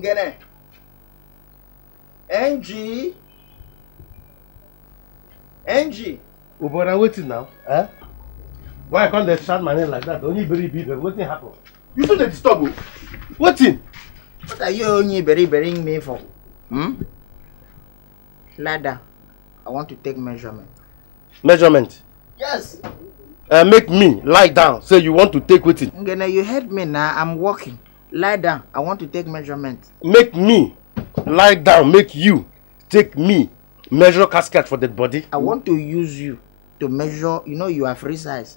Ngene. NG. Oh, but I'm waiting now. Eh? Why can't they shout my name like that? Only very big. What's happened? You do the disturb. Waiting. What are you only burying me for? Ladder. I want to take measurement. Measurement? Yes. Make me lie down. Say you want to take waiting. Ngene, you heard me now. I'm walking. Lie down. I want to take measurement. Make me lie down. Make you take me measure casket for the body. I want to use you to measure. You know you are free size.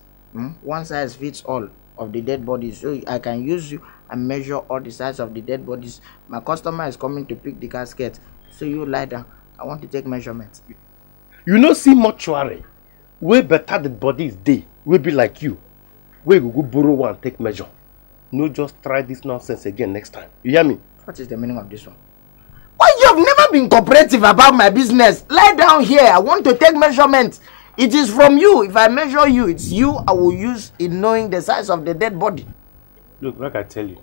One size fits all of the dead bodies. So I can use you and measure all the size of the dead bodies. My customer is coming to pick the casket. So you lie down. I want to take measurements. You know, see mortuary. Way better the body is day. We be like you. We go borrow one, take measure. No, just try this nonsense again next time. You hear me? What is the meaning of this one? Why you have never been cooperative about my business? Lie down here. I want to take measurements. It is from you. If I measure you, it's you I will use in knowing the size of the dead body. Look, like I tell you,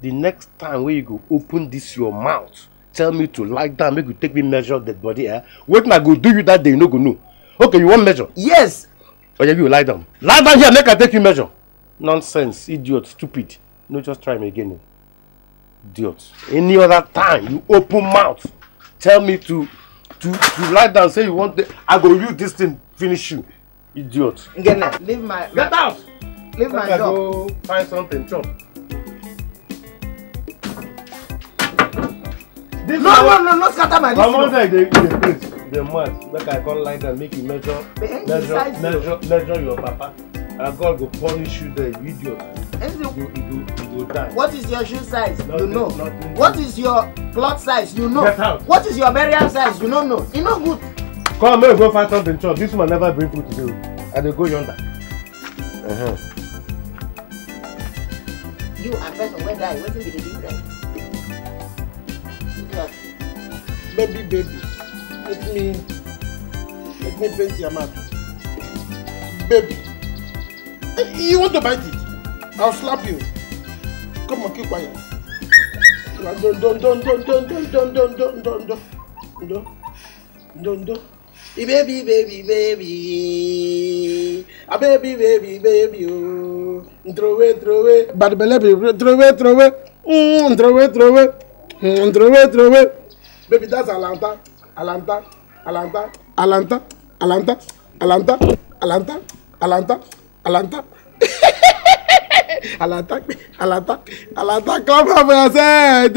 the next time when you go open this your mouth, tell me to lie down, make you take me measure the body. What I go do you that day, you no go know. Okay, you want measure? Yes. Oh yeah, you lie down. Lie down here, make I take you measure. Nonsense, idiot, stupid. No, just try me again. Idiot. Any other time you open mouth, tell me to lie down, say you want the, I go use this thing, finish you. Idiot. Ngene, leave my... Get out! Leave my job. job. Go find something, chop. No, scatter my come on, the mad. Make I come like that, make you measure your papa. And God will punish you, the idiot. You go die. What is your shoe size? Nothing, you know. Nothing. What is your cloth size? You know. Get out. What is your burial size? You don't know. You know good. Come on, go find something, chop. This one never bring food today. And they go yonder. You and person when die, what will be the difference? Baby, let me paint your mouth. Baby, you want to bite it? I'll slap you. Come on, keep quiet. Don't. Baby. A baby, oh. Throw it. But baby, throw it. Throw it. Baby, that's Alanta. Alanta, come over and say,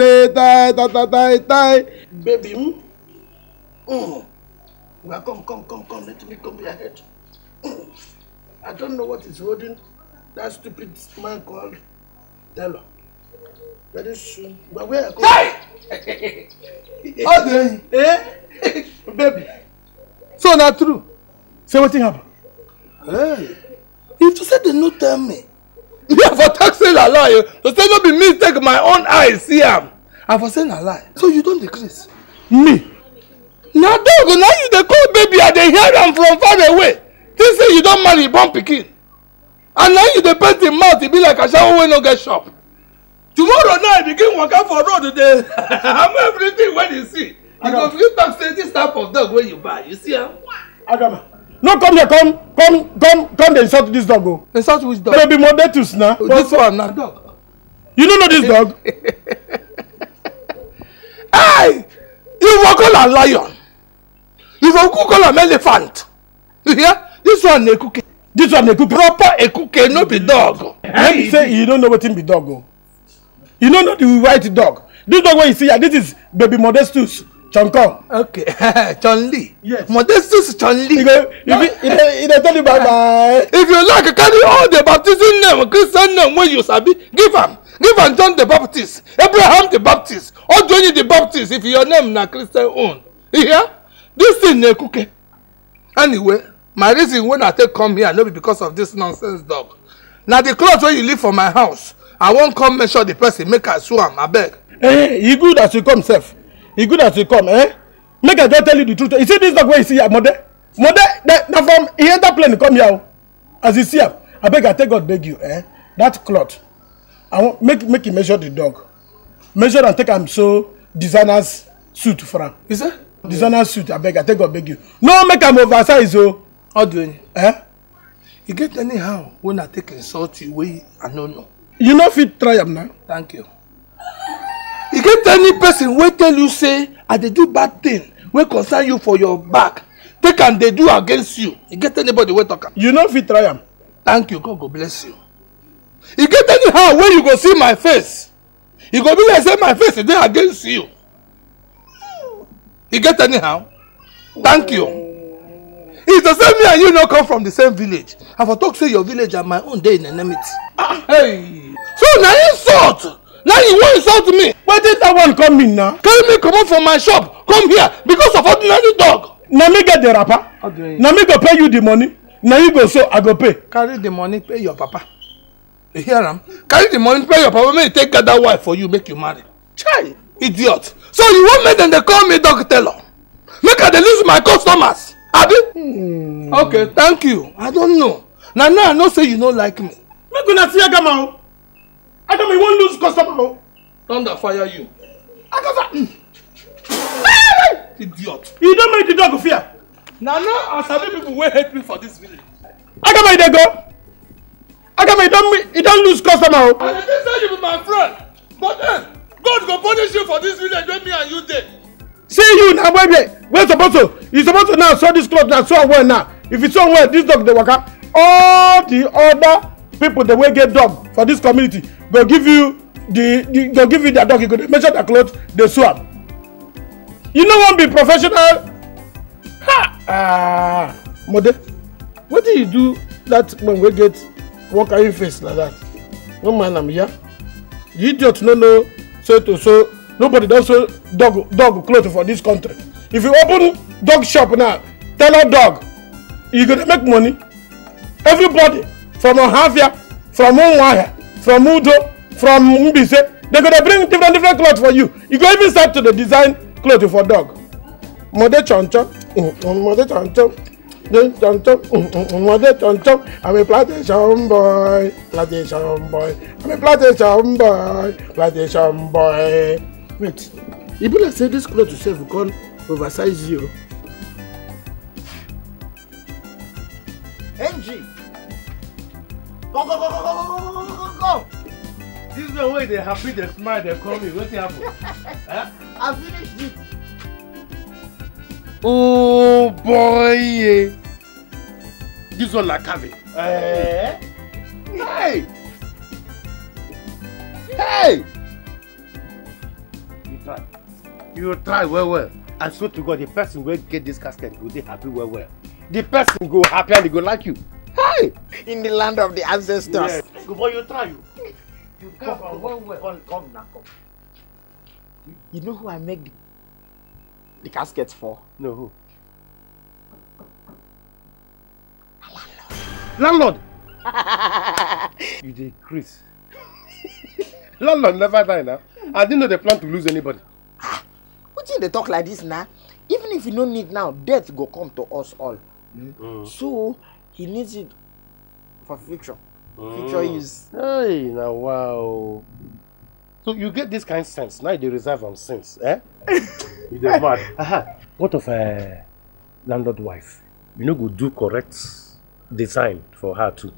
baby, Well, come, let me come your head. I don't know what is holding that stupid man called Taylor. Very soon. But where I go? Hey! Oh, then, baby. So not true. Say what happened. Hey. If you said they no tell me. Yeah, for taxing a lie. To say not be me take my own eyes see him. And for saying a lie. So you don't decrease. Me. Now dog, now you dey call baby and they hear am from far away. They say you don't marry born pikin. And now you dey paint him mouth, it be like a shower wey no get shop. Tomorrow night begin waka for road today. I'm everything when you see. You go fit talk say this type of dog wey you buy. You see am? Adama. No, come here, come dey insult this dog. Go. Insult which dog? Baby Modetus now. This one na dog. You don't know this dog? Hey! You will call a lion. You will call an elephant. You hear? This one a cookie. This one a cookie. Proper a cookie, no be dog. Let me say you don't know what him be dog. Go. You don't know the white dog. This dog what you see here, this is baby Modestus. Chonko. Okay. Chun-Li. Yes. Modestus Chun-Li. He tell you bye-bye. If you like, carry all the baptism name, Christian name when you sabi, give am. Give am John the Baptist, Abraham the Baptist, or Johnny the Baptist if your name na Christian own. You hear? This thing na cookie. Anyway, my reason when I take come here no be because of this nonsense dog. Now the clothes where you live for my house, I won't come measure the person, make I sue am, abeg. Eh, he good as you come, sef. He good as you come, eh? Make I just tell you the truth. You see this dog where you see here, mother? Now from he enter plane come here. As you see him, I beg I take God beg you, eh? That cloth. I want make him measure the dog. measure and take am so designer's suit for am. Is it? Designer suit, I beg you. No, make am oversize, oh. How do you? Eh? You get anyhow when I take insult you, way I don't know. You know fit try am now. Thank you. You get any person wey tell you say I dey do bad thing wey concern you for your back, take and they do against you. You get anybody wey talk am? You know fit try am. Thank you, God go bless you. You get anyhow when you go see my face, you go be like say my face is there against you. You get anyhow? Thank you. It's the same me and you not come from the same village. I for talk say your village and my own day in enmity. Hey, so now insult. Now you want insult me. Why did that one come in now? Carry me come out from my shop. Come here because of ordinary dog. Now me get the rapper. Okay. Now me go pay you the money. Now you go so I go pay. Carry the money, pay your papa. You hear him? Carry the money, pay your papa. May take that wife for you, make you marry. Chai, idiot. So you want me then they call me dog teller. Make I lose my customers. Abi? Okay, thank you. I don't know. Now I know say you don't like me. Make una see Agama. Agama, you won't lose customer. Thunder fire you. Agama. Idiot. You don't make the dog fear. Now I sabi people will hate me for this village. Agama, you dey go. Agama, you don't lose customer. And they say you be my friend. But then, God go punish you for this village when me and you did. See you now, baby. We're supposed to. You're supposed to now sew this cloth now. Sew well now. If it's so well, this dog they work out. All the other people that will get dog for this community go give you go give you their dog. You go measure the clothes, they sew. You know one be professional. Ha! Mother, what do you do that when we get one kind of face like that? No man, I'm here. You idiot no know so. Nobody does so dog clothes for this country. If you open dog shop now, tell a dog, you're gonna make money. Everybody from Ohafia, from Onwaya, from Udo, from Mbise, they're gonna bring different clothes for you. You can even start to the design clothes for dog. Mother choncho, mother choncho, mother choncho. I'm a plantation boy. I'm a plantation boy. Wait, you be like say this clothes to save can oversize you. NG, go. This is the way they happy, they smile, they call me. What's happening? Huh? I finished it. Oh boy! This one like carving. Hey! You try well. I swear to God, the person will get this casket go they happy well. The person go happy and they go like you. Hey! In the land of the ancestors. Yes. Go boy, you try you. You Come now. You know who I make the caskets for? No who? Landlord. You did Chris. Landlord never die now. I didn't know they plan to lose anybody. What thing they talk like this now? Even if you don't need now, death go come to us all. So he needs it for future. Future use. Hey, now wow. So you get this kind of sense. Now they reserve on sense, eh? You dey mad. What of a landlord wife? You know, go do correct design for her too.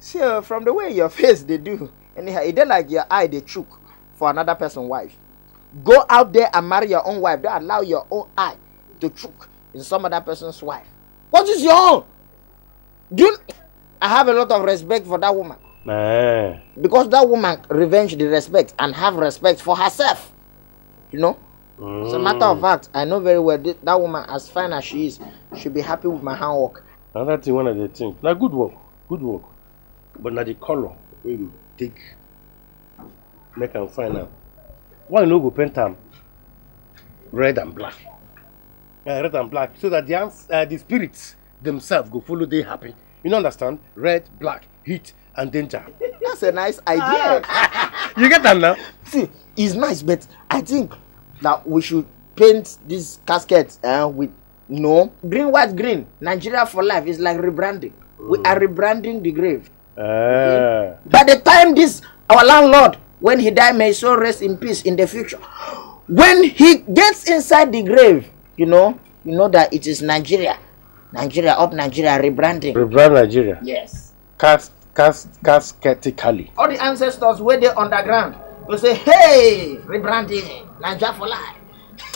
So from the way your face they do, anyhow, it dey like your eye they chook for another person's wife. Go out there and marry your own wife. Don't allow your own eye to chook in some other person's wife. What is your own? I have a lot of respect for that woman. Because that woman revenge the respect and have respect for herself. You know? As a matter of fact, I know very well that woman, as fine as she is, she'll be happy with my handwork. Another thing, one of the things. Now, good work. But now the color, we will take, make them find out. Why no go paint them red and black? Red and black, so that the spirits themselves go follow they happy. You know, understand? Red, black, heat, and danger. That's a nice idea. You get that now? See, it's nice, but I think that we should paint this casket with green, white, green. Nigeria for life is like rebranding. We are rebranding the grave. Okay? By the time our landlord When he died, may his soul rest in peace in the future. When he gets inside the grave, you know that it is Nigeria. Nigeria, rebranding. Rebrand Nigeria. Yes. Casketically. All the ancestors where they underground will say, hey, rebranding, Nigeria for life.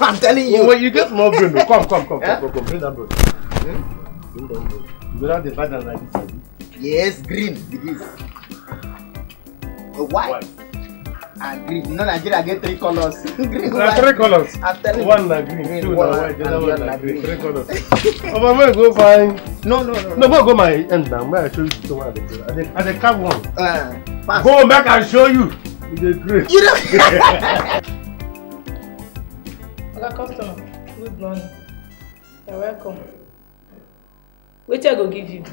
I'm telling you. When you get more brain, come. Yeah? Come. Bring that broom. Bring that broom. You don't divide that like this. Yes, green. It is. White. And green. You know Nigeria get 3 colors. Green, white. 3 colors. I'm telling one you. na green, Green, 2 one na white, the other one na green. 3 colors. Oh, my man, go find. No. No, go my end now. May I show you the one I dey carve one. Pass. Go back and show you. It's a great. You know. Oga customer, good morning. You're welcome. Wait till I go give you.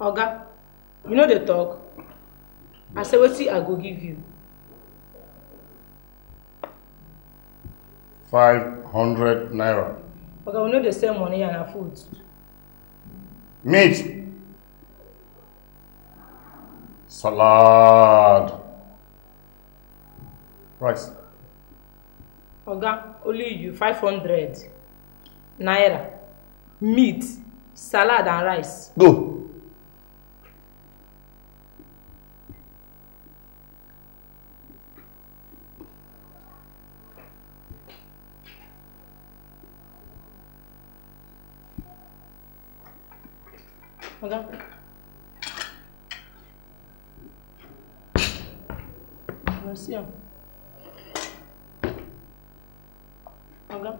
Oga, you know the talk. I say wait till I go give you. 500 naira. Oga, we know the same money and our food. Meat. Salad. Rice. Oga, only you 500 naira, meat, salad and rice. Go. Oga. No see am. Oga.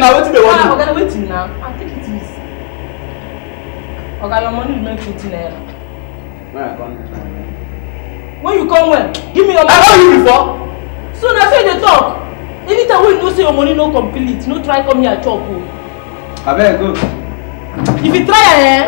Now waiting the one. Oga, waiting now. I think it is. Oga, your money remain 50 naira. When you come when? Give me your money. I know you before. So now say the talk. Anytime we know say your money no complete, no try come here chop. I better go. If you try,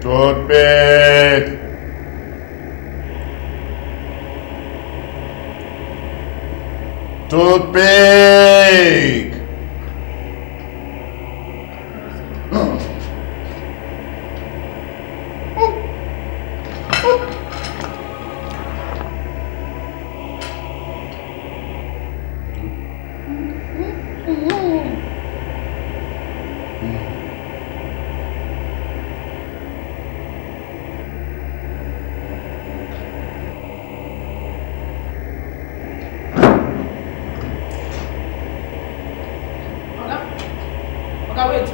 Toothpick. Toothpick.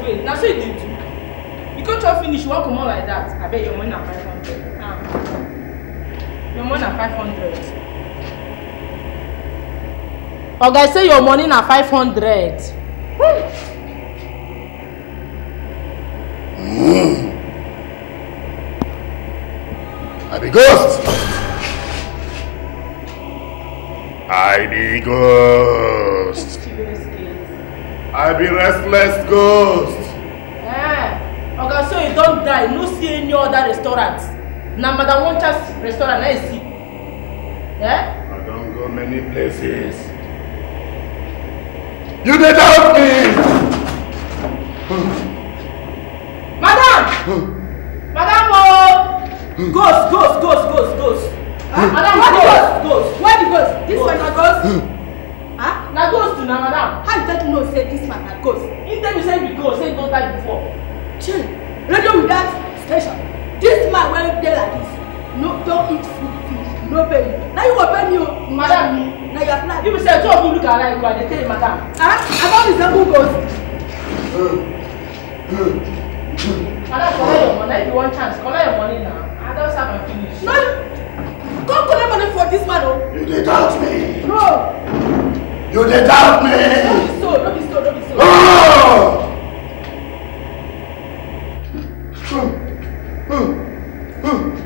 wait. Now so you did do. You can't try finish, you won't come on like that. I bet your money at 500. Your money at 500. Oh guys, say your money at 500. I be ghost. I be ghost. I be restless ghost. Okay, so you don't die. No see any other restaurants. Now, Madam Woncha's restaurant, I see. Yeah? I don't go many places. You did help me. Madam! Madam, oh! Ghost. Madam, what ghost? Where the ghost? This one a ghost? Huh? Na ghost na madam. How you don't know say this man a ghost? In time you say we go, say you don't die before. Chill. Radio with that station. This man when dey like this, no don't eat food finish, no pay you. Now you go pay me, Madam. Now you are flat. People say two of you look alike, but they tell you, madam. I don't resemble ghost. Madam, collect your money. If you want chance, collect your money now. I don't start and finish. No, come collect money for this man, oh. You did doubt me. No. You did doubt me. Don't be so. Oh!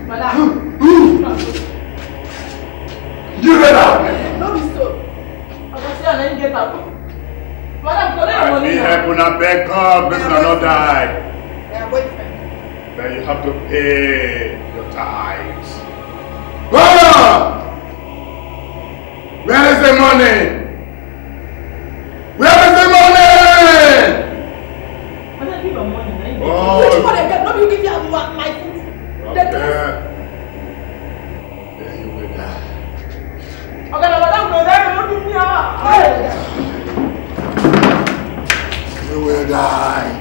Madam. You did doubt me. Don't be so. I can see and then get out. Madam, collect your I money be now. helping a beg up, this will not die. Yeah, wait. Then you have to pay your tithes. Ah! Where is the money? Where is the money? Madam, give your money now. Oh, Which one again? No, you give me my food. then you will die. Okay, now, madam, go there. Don't give me You will die.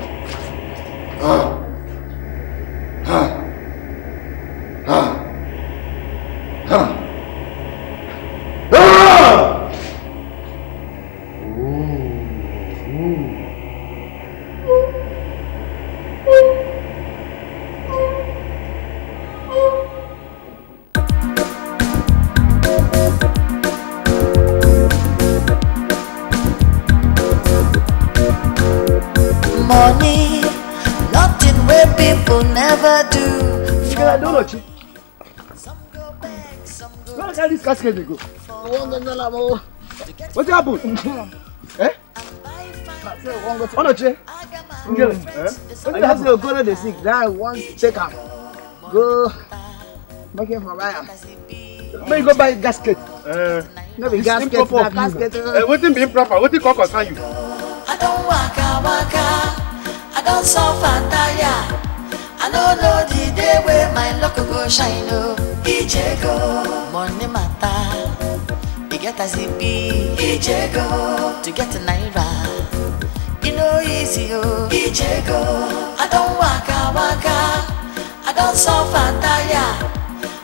Money, nothing where people never do. I don't know, Chief. Where can this casket go? What happened? Eh? Onojie? I just go to the sick. That one take him. Go make him for Ryan. May you go buy gasket? No be It's gasket, improper na of you. gasket. What be improper? What call concern you? I don't waka, I don't suffer tire. I don't know the day where my luck go shine. Oh, Ijego, money matter. You get a zippy, Ijego, to get a naira. You know easy, oh, Ijego. I don't waka, I don't suffer tire.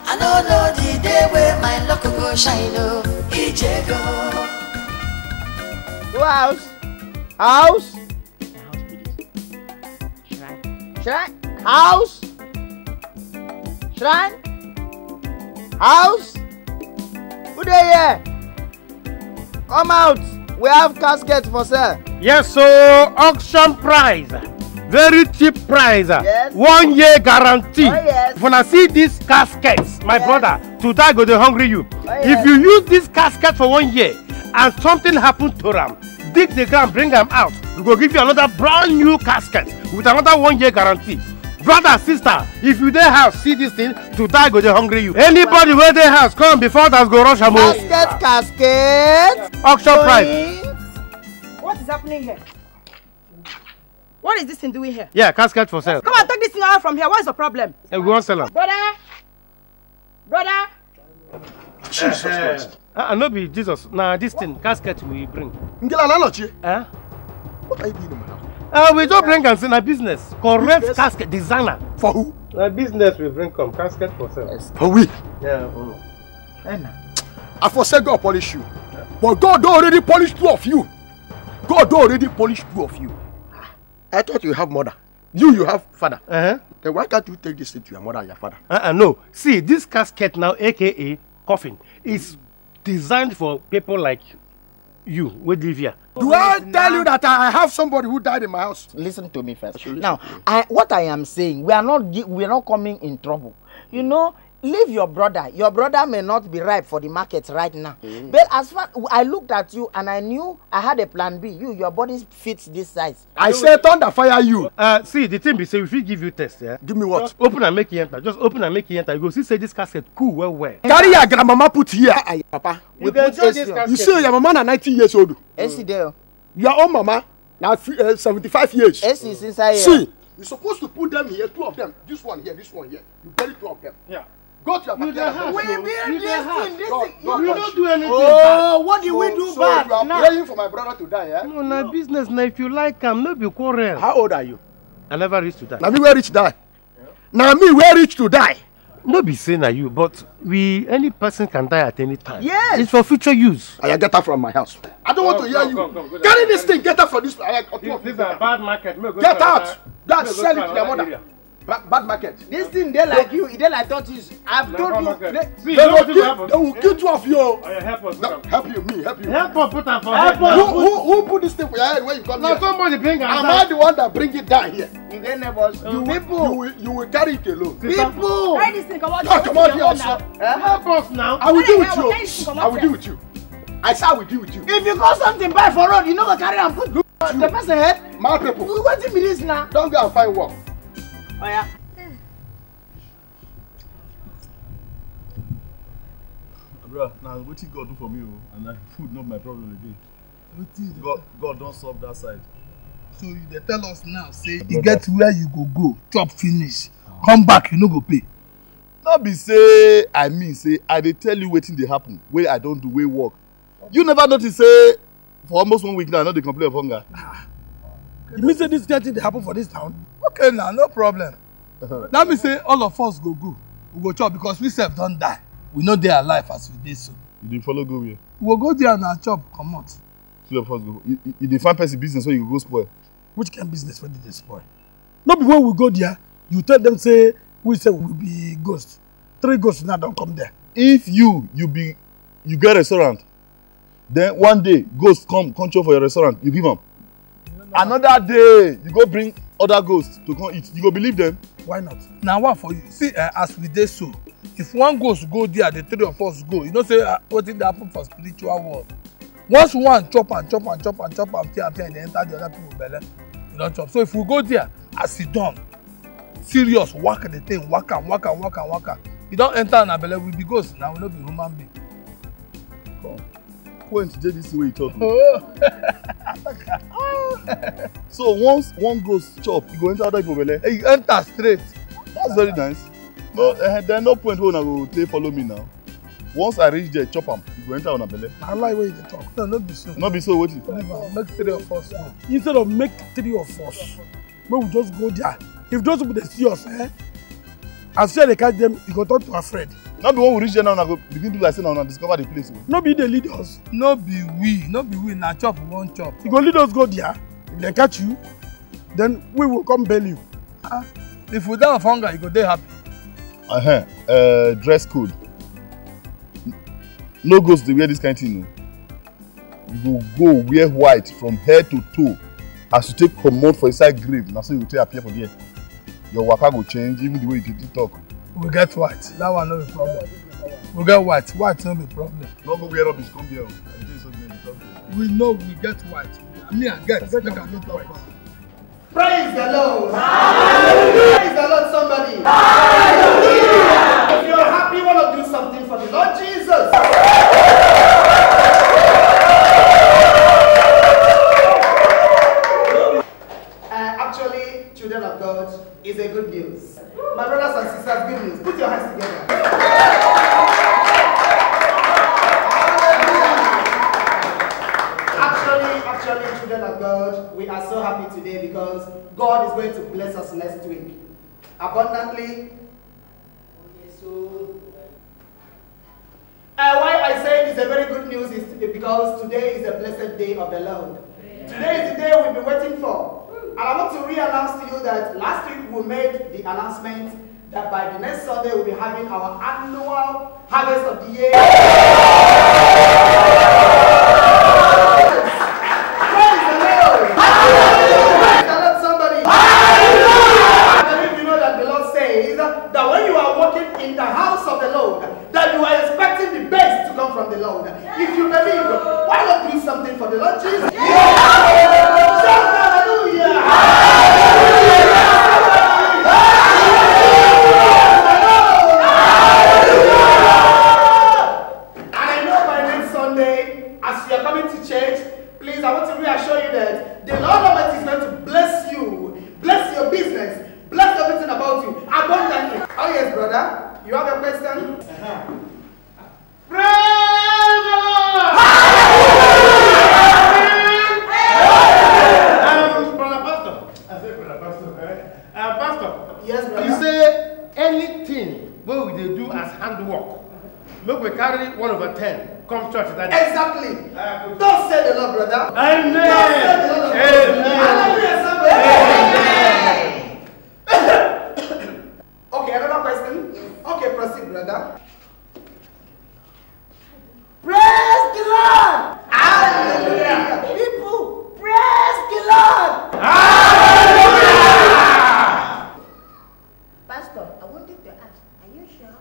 I don't know the day where my luck go shine. Oh, Ijego. House. House. Shrine. House. Shrine. House. Who they here? Come out. We have caskets for sale. Yes, so auction price. Very cheap price. Yes. 1 year guarantee. Oh, yes. When I see these caskets, my brother, to die go they hungry you. Oh, yes. If you use this casket for 1 year and something happened to them, dig the ground, bring them out. We go give you another brand new casket with another 1 year guarantee. Brother, sister, if you dey house see this thing, to die go they hungry you. Anybody where they house come before that go rush am. Casket. Auction price. What is happening here? What is this thing doing here? Yeah, casket for sale. Come on, take this thing out from here. What is the problem? Hey, we want sell am. Brother. Jesus Christ. No be Jesus. Nah, this thing, casket we bring. Ngela Lalochi. Huh? What are you doing in my house? We don't bring and sell a business. Correct Business? casket designer. For who? Business we bring come casket for sale. For we. Yeah. I foresee God polish you. But God don't already polish two of you. God don't already polish two of you. I thought you have mother. You have father. Uh-huh. Then why can't you take this thing to your mother and your father? No. See, this casket now, aka coffin, is designed for people like you who live here. Do I tell you that I have somebody who died in my house? Listen to me first. Now, what I am saying, we are not coming in trouble. You know, leave your brother. Your brother may not be ripe for the market right now. But as far I looked at you and I knew I had a plan B. Your body fits this size. I said thunder fire you. See, the thing be say if we give you test, yeah. Give me what? Just open and make it enter. Just open and make it enter. You go see say this casket cool well. Carry your grandmama put here. Papa. We put this casket. You see your mama na 90 years old. there. Your own mama now 75 years. Is inside here. See, you're supposed to put them here, 2 of them. This one here, this one here. You bury 2 of them. Yeah. Go to your backyard. We build this thing. We don't do anything bad. What do we do bad? You are praying for my brother to die, yeah? No, na business. Now, if you like him, no be quarrel. How old are you? I never reached to die. Now me where rich die. Now me where rich to die. No be saying na you, but any person can die at any time. Yes. It's for future use. I get her from my house. I don't want to hear you. Carry this thing, get her from this. This is a bad market. Get out. Just sell it to your mother. Bad market. This thing, they like you. They like tortoise. I've told you. They will kill 2 of you. Help us. No, help you, me, help you. Help us put them for Help head. us. Who put this thing for your head when you come Now here? somebody bring it. Am I the one that bring it down here? They neighbors. You will carry it alone. People. Carry this thing, come on. Come on here, sir. Help us now. I will deal with Carry you. this thing, I will deal with you. I say I will deal with you. If you got something bad for road, you know go carry and put the person head. My people. We want to be this now. Don't go and find work. Oh yeah. Bro, now what you God do for me, and food not my problem again. God don't solve that side. So they tell us now, say you get where you go, chop finish, come back, you no go pay. Not be say I mean say I dey tell you wetin dey happen wey I don't do wey work. You never notice say for almost 1 week now I no dey complain of hunger. You mean say this thing dey happen for this town? Okay now, no problem. That mean say all of us go, we go chop because we sef don die. We no dey alive as we dey so. You dey follow go where? We go go there and chop, comot. Two of us go. You dey find person business wey you go spoil. Which kind business wey dey spoil? No be when we go there, you tell them say we say we be ghost. 3 ghosts now don't come there. If you get restaurant, then one day ghost come chop for your restaurant, you give them. Another day you go bring other ghosts to come eat. You go believe them? Why not? Now what for you? See, as we dey so, if one ghost go there, the 3 of us go. You know say wetin dey happen for spiritual world. Once one chop and fear, they enter the other people belle. You don't chop. So if we go there, as e done, serious waka the thing, waka. You don't enter and belle, we be ghost now. We no be human being. Come. Point to this way you talk. So once one ghost chop, you go enter other people belle. You enter straight. That's very nice. No, there's no point when I go take follow me now. Once I reach there, chop am, you go enter on a belle. I like where you talk. No, not be so. Not be so, wetin? Make 3 of us go. Instead of make 3 of us, may we just go there. If those people they see us, as soon as they catch them, you go talk to a friend. Not be when we reach there now, I go begin to like say now discover the place. No be they lead us. No be we. Now chop one chop. You go lead us go there. If they catch you, then we will come bail you. If we die of hunger, you go dey happy. Dress code. No ghost dey wear this kind of thing. You go wear white from head to toe. As you take comot for inside grave, na so you take appear for there. Your waka go change, even the way you dey talk. We get white. That one no be problem. We get white. White no be problem. No go wear rubbish come here. We know we get white. Me I get. Make I no white. Praise the Lord. Hallelujah. Praise the Lord, somebody. Hallelujah. If you're happy, you want to do something for the Lord Jesus. Actually, children of God, is a good news. My brothers and sisters, good news. Put your hands together. Actually, children of God, we are so happy today because God is going to bless us next week abundantly. Okay, so why I say it's a very good news is because today is a blessed day of the Lord. Today is the day we've been waiting for. And I want to re-announce to you that last week we made the announcement that by the next Sunday we'll be having our annual harvest of the year. Praise the Lord! Praise the Lord, somebody! I don't know if you know that the Lord says that when you are walking in the house of the Lord, that you are expecting the best to come from the Lord. If you believe, why not do something for the Lord Jesus? Shout hallelujah! And I know by next Sunday, as you are coming to church, please, I want to reassure you that the Lord Almighty is going to bless you, bless your business, bless everything about you abundantly. Oh yes, brother, you have a question? Praise the Lord! Brother Pastor. I say, Brother Pastor. Pastor. Yes, brother. You say anything what we do as handwork. Look, we carry 1/10. Come church that day. Exactly. Don't say the Lord, brother. Amen. Don't say the Lord. Amen. Hallelujah, okay, another question. Okay, proceed, brother. Praise the Lord! Hallelujah! People, praise the Lord! Hallelujah! Pastor, I wanted to ask, are you sure?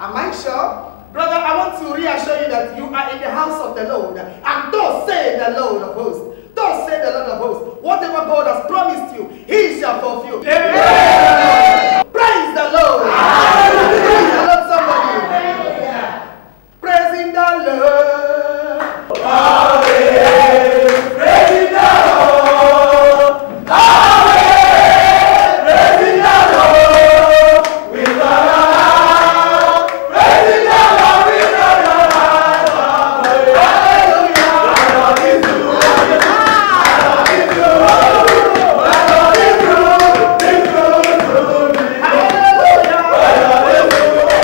Am I sure? Brother, I want to reassure you that you are in the house of the Lord. And thus say the Lord of hosts. Thus say the Lord of hosts. Whatever God has promised you, he shall fulfill. Amen. Praise the Lord. Praise the Lord, somebody. Praising the Lord. Always praising the Lord. Always praising the Lord. With the heart. Praising the Lord with the heart. Hallelujah. My Lord is good. My Lord is good. My Lord is good. Is good. Hallelujah. My Lord is good.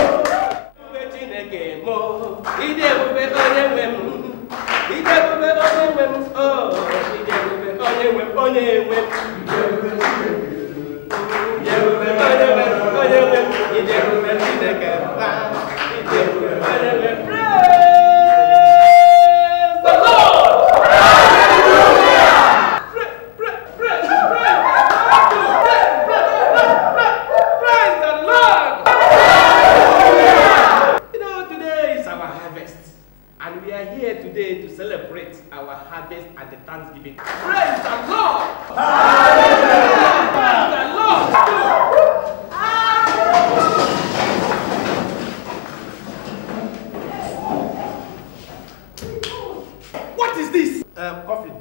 Thanksgiving. Praise the Lord! Praise the Lord! What is this? Coffee.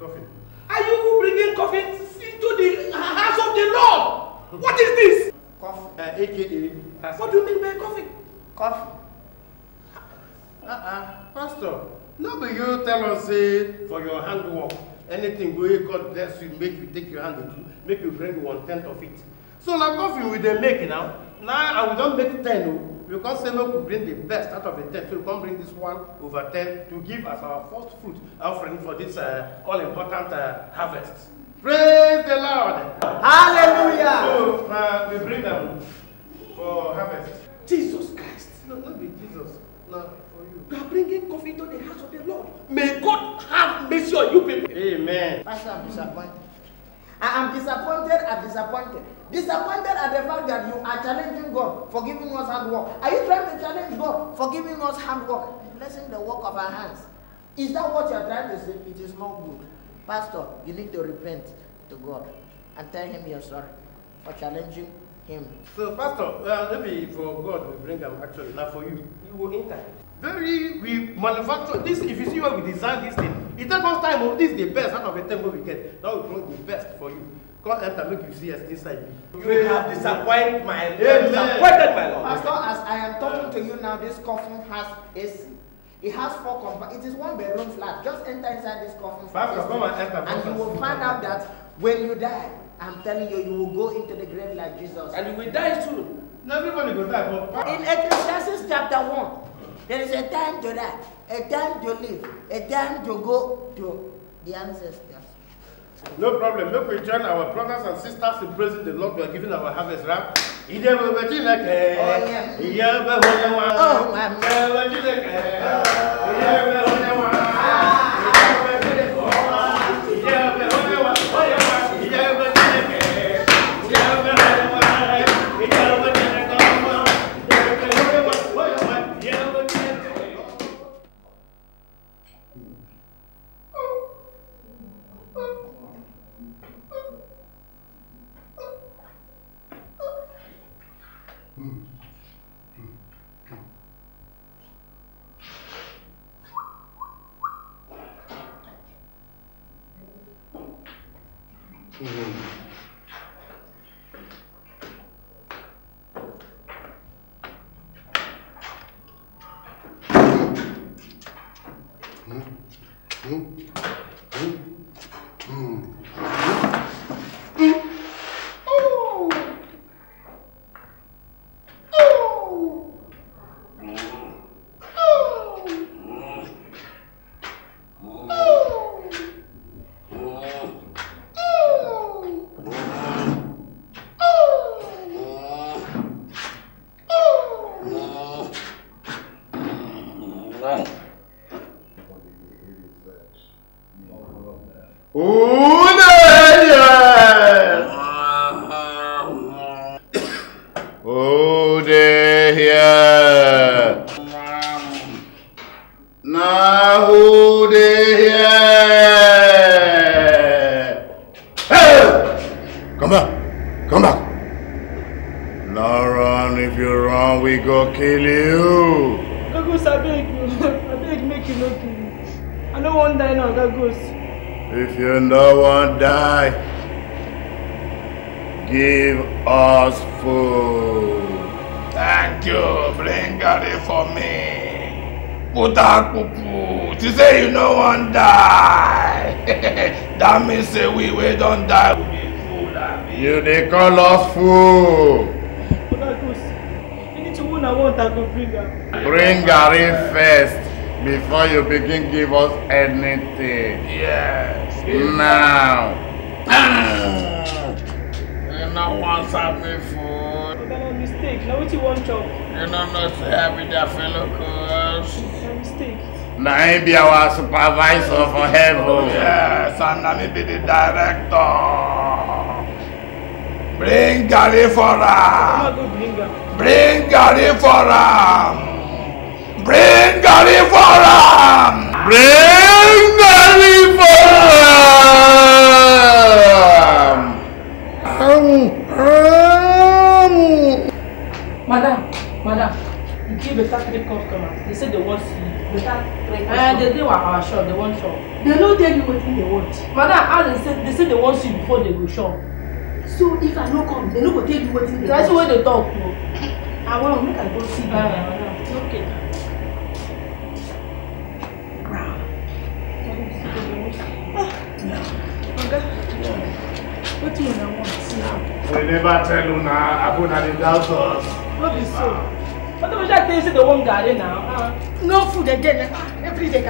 Coffee. Are you bringing coffee into the house of the Lord? What is this? Coffee. AKA. What do you mean by coffee? Coffee. Pastor, now will you tell us, for your handwork, anything God bless you, make you take your hand into, make you bring 1/10 of it. So now coffee we dey make now. Now we don't make 10. We can't say we bring the best out of the 10. So we can't bring this 1/10 to give as our first fruit offering for this all important harvest. Praise the Lord. Hallelujah. So we bring them for harvest. Jesus Christ. No, not be Jesus. No, for you. You are bringing coffee to the house of the Lord. May God have mercy on you people. Amen. Pastor, I'm disappointed. I am disappointed and disappointed. Disappointed at the fact that you are challenging God for giving us handwork. Are you trying to challenge God for giving us handwork? Blessing the work of our hands. Is that what you are trying to say? It is not good. Pastor, you need to repent to God and tell him you're sorry for challenging him. So, Pastor, maybe for God we bring them actually, not for you. You will enter. We manufacture this. If you see what we design this thing, it takes us time. This is the best out of the time we get. Now we bring the best for you. Come enter, make you see us inside. You have disappointed my Lord. Pastor, as I am talking to you now, this coffin has AC. It has 4 compartments. It is 1-bedroom flat. Just enter inside this coffin. Pastor, come and enter. And you will find out that when you die, I'm telling you, you will go into the grave like Jesus. And you will die soon. Not everybody will die, but in Ecclesiastes chapter 1, there is a time to die A time to live, a time to go to the ancestors. No problem. Look, we join our brothers and sisters in praising the Lord. We are giving our harvest wrap. Oh, yeah. If you no one die, give us food. Thank you. Bring garri for me. Putakupu. To say you no one die. That means say we don't die. We be fool. You they call us fool. I want to go bring her. Bring garri first before you begin give us anything. Yes. Now. You know want some food. That's a mistake. Now what you want chop? You don't know to have with their fellow cause. That's a mistake. Now he be our supervisor for heaven. Yes, and let me be the director. Bring garri for her. Bring garri for her. Bring garri for her. Bring garri for Madam, you give better 3 customers. They say they want to see better 3 customers. They were our shop, they want shop. They don't tell you what they want. Madam, how they say they want to see before they go shop. So if I no come, they no go tell you what they want. That's the way they talk. I want to make I go see madam. Okay. What do you want? We never tell you now, I put the doubt us. What is so? What do you say the one garden now? No food again. Every day,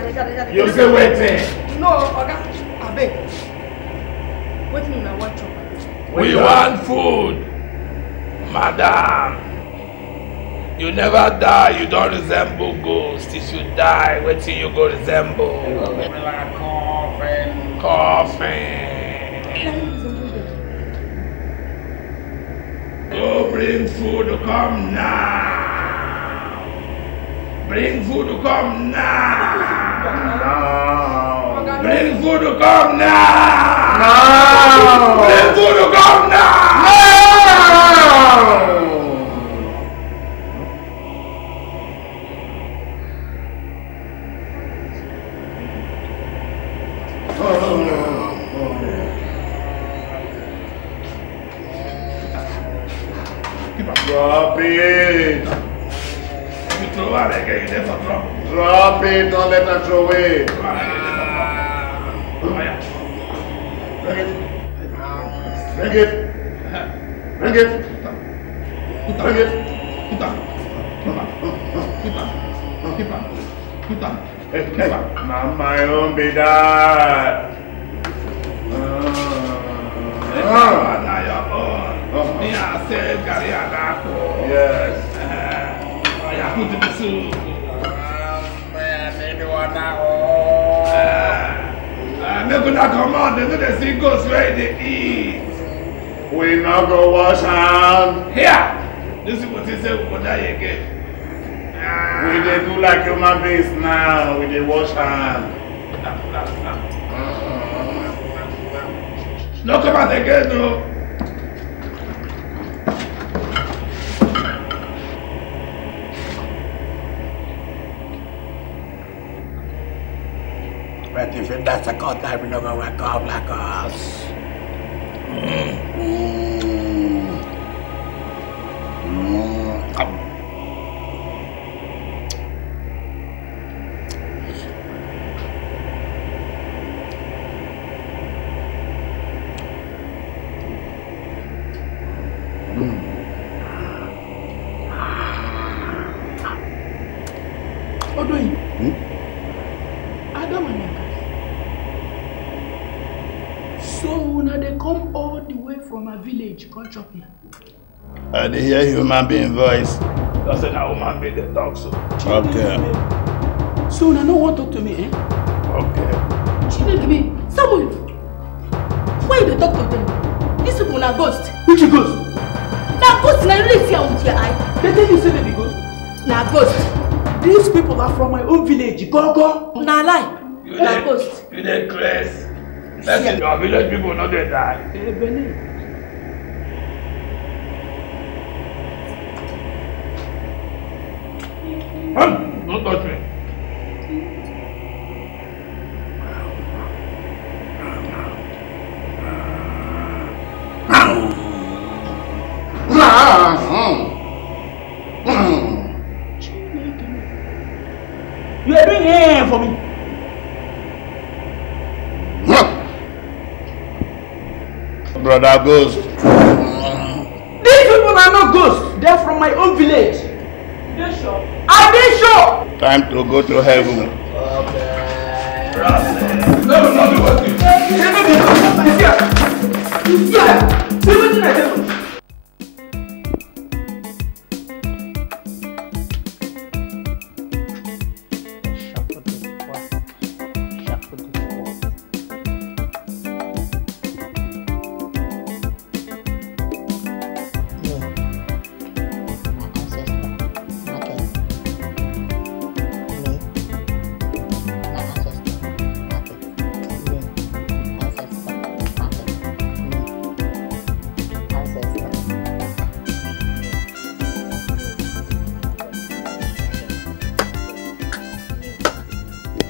you say waiting. No, Oga, I beg. What do you mean I want chop? We want food, madam. You never die, you don't resemble ghosts. If you die, wait till you go resemble. Coffin. Go bring food to come now. Bring food to come now. No. Bring food to come now. No. Bring food to come now. No. Drop it. You throw out again, you never drop. Drop it, don't let her throw it. Bring it. Bring it. Bring it. Bring it. Now my own be that. Yes. I put in the soup. Make una come out, they know they see ghosts where they eat. We not go wash hands. Here! This is what he said we go die again. We dey do like human beings now. We dey wash hands. No come out again, no. But if that's a good time, we don't go wake up like us. Odoyi. Adam and Yaka. So now they come all the way from a village, come chop here. I dey hear human being voice. That's an woman being the dog, so. Okay. So now no one talk to me, eh? Okay. She didn't give me. Samuel, why you dey talk to them? These people are ghosts. Which ghost? Now ghosts, now you really see with your eye. They tell you say they be ghost? Now ghosts. These people are from my own village. Go. Now lie. Now ghosts. You dey crazy. That's your village people not they die. Hey, Benny. Don't touch me. You are doing here for me. Brother Ghost. These people are not ghosts. They are from my own village. They sure? Are they sure? Time to go to heaven. No, what you see what I do?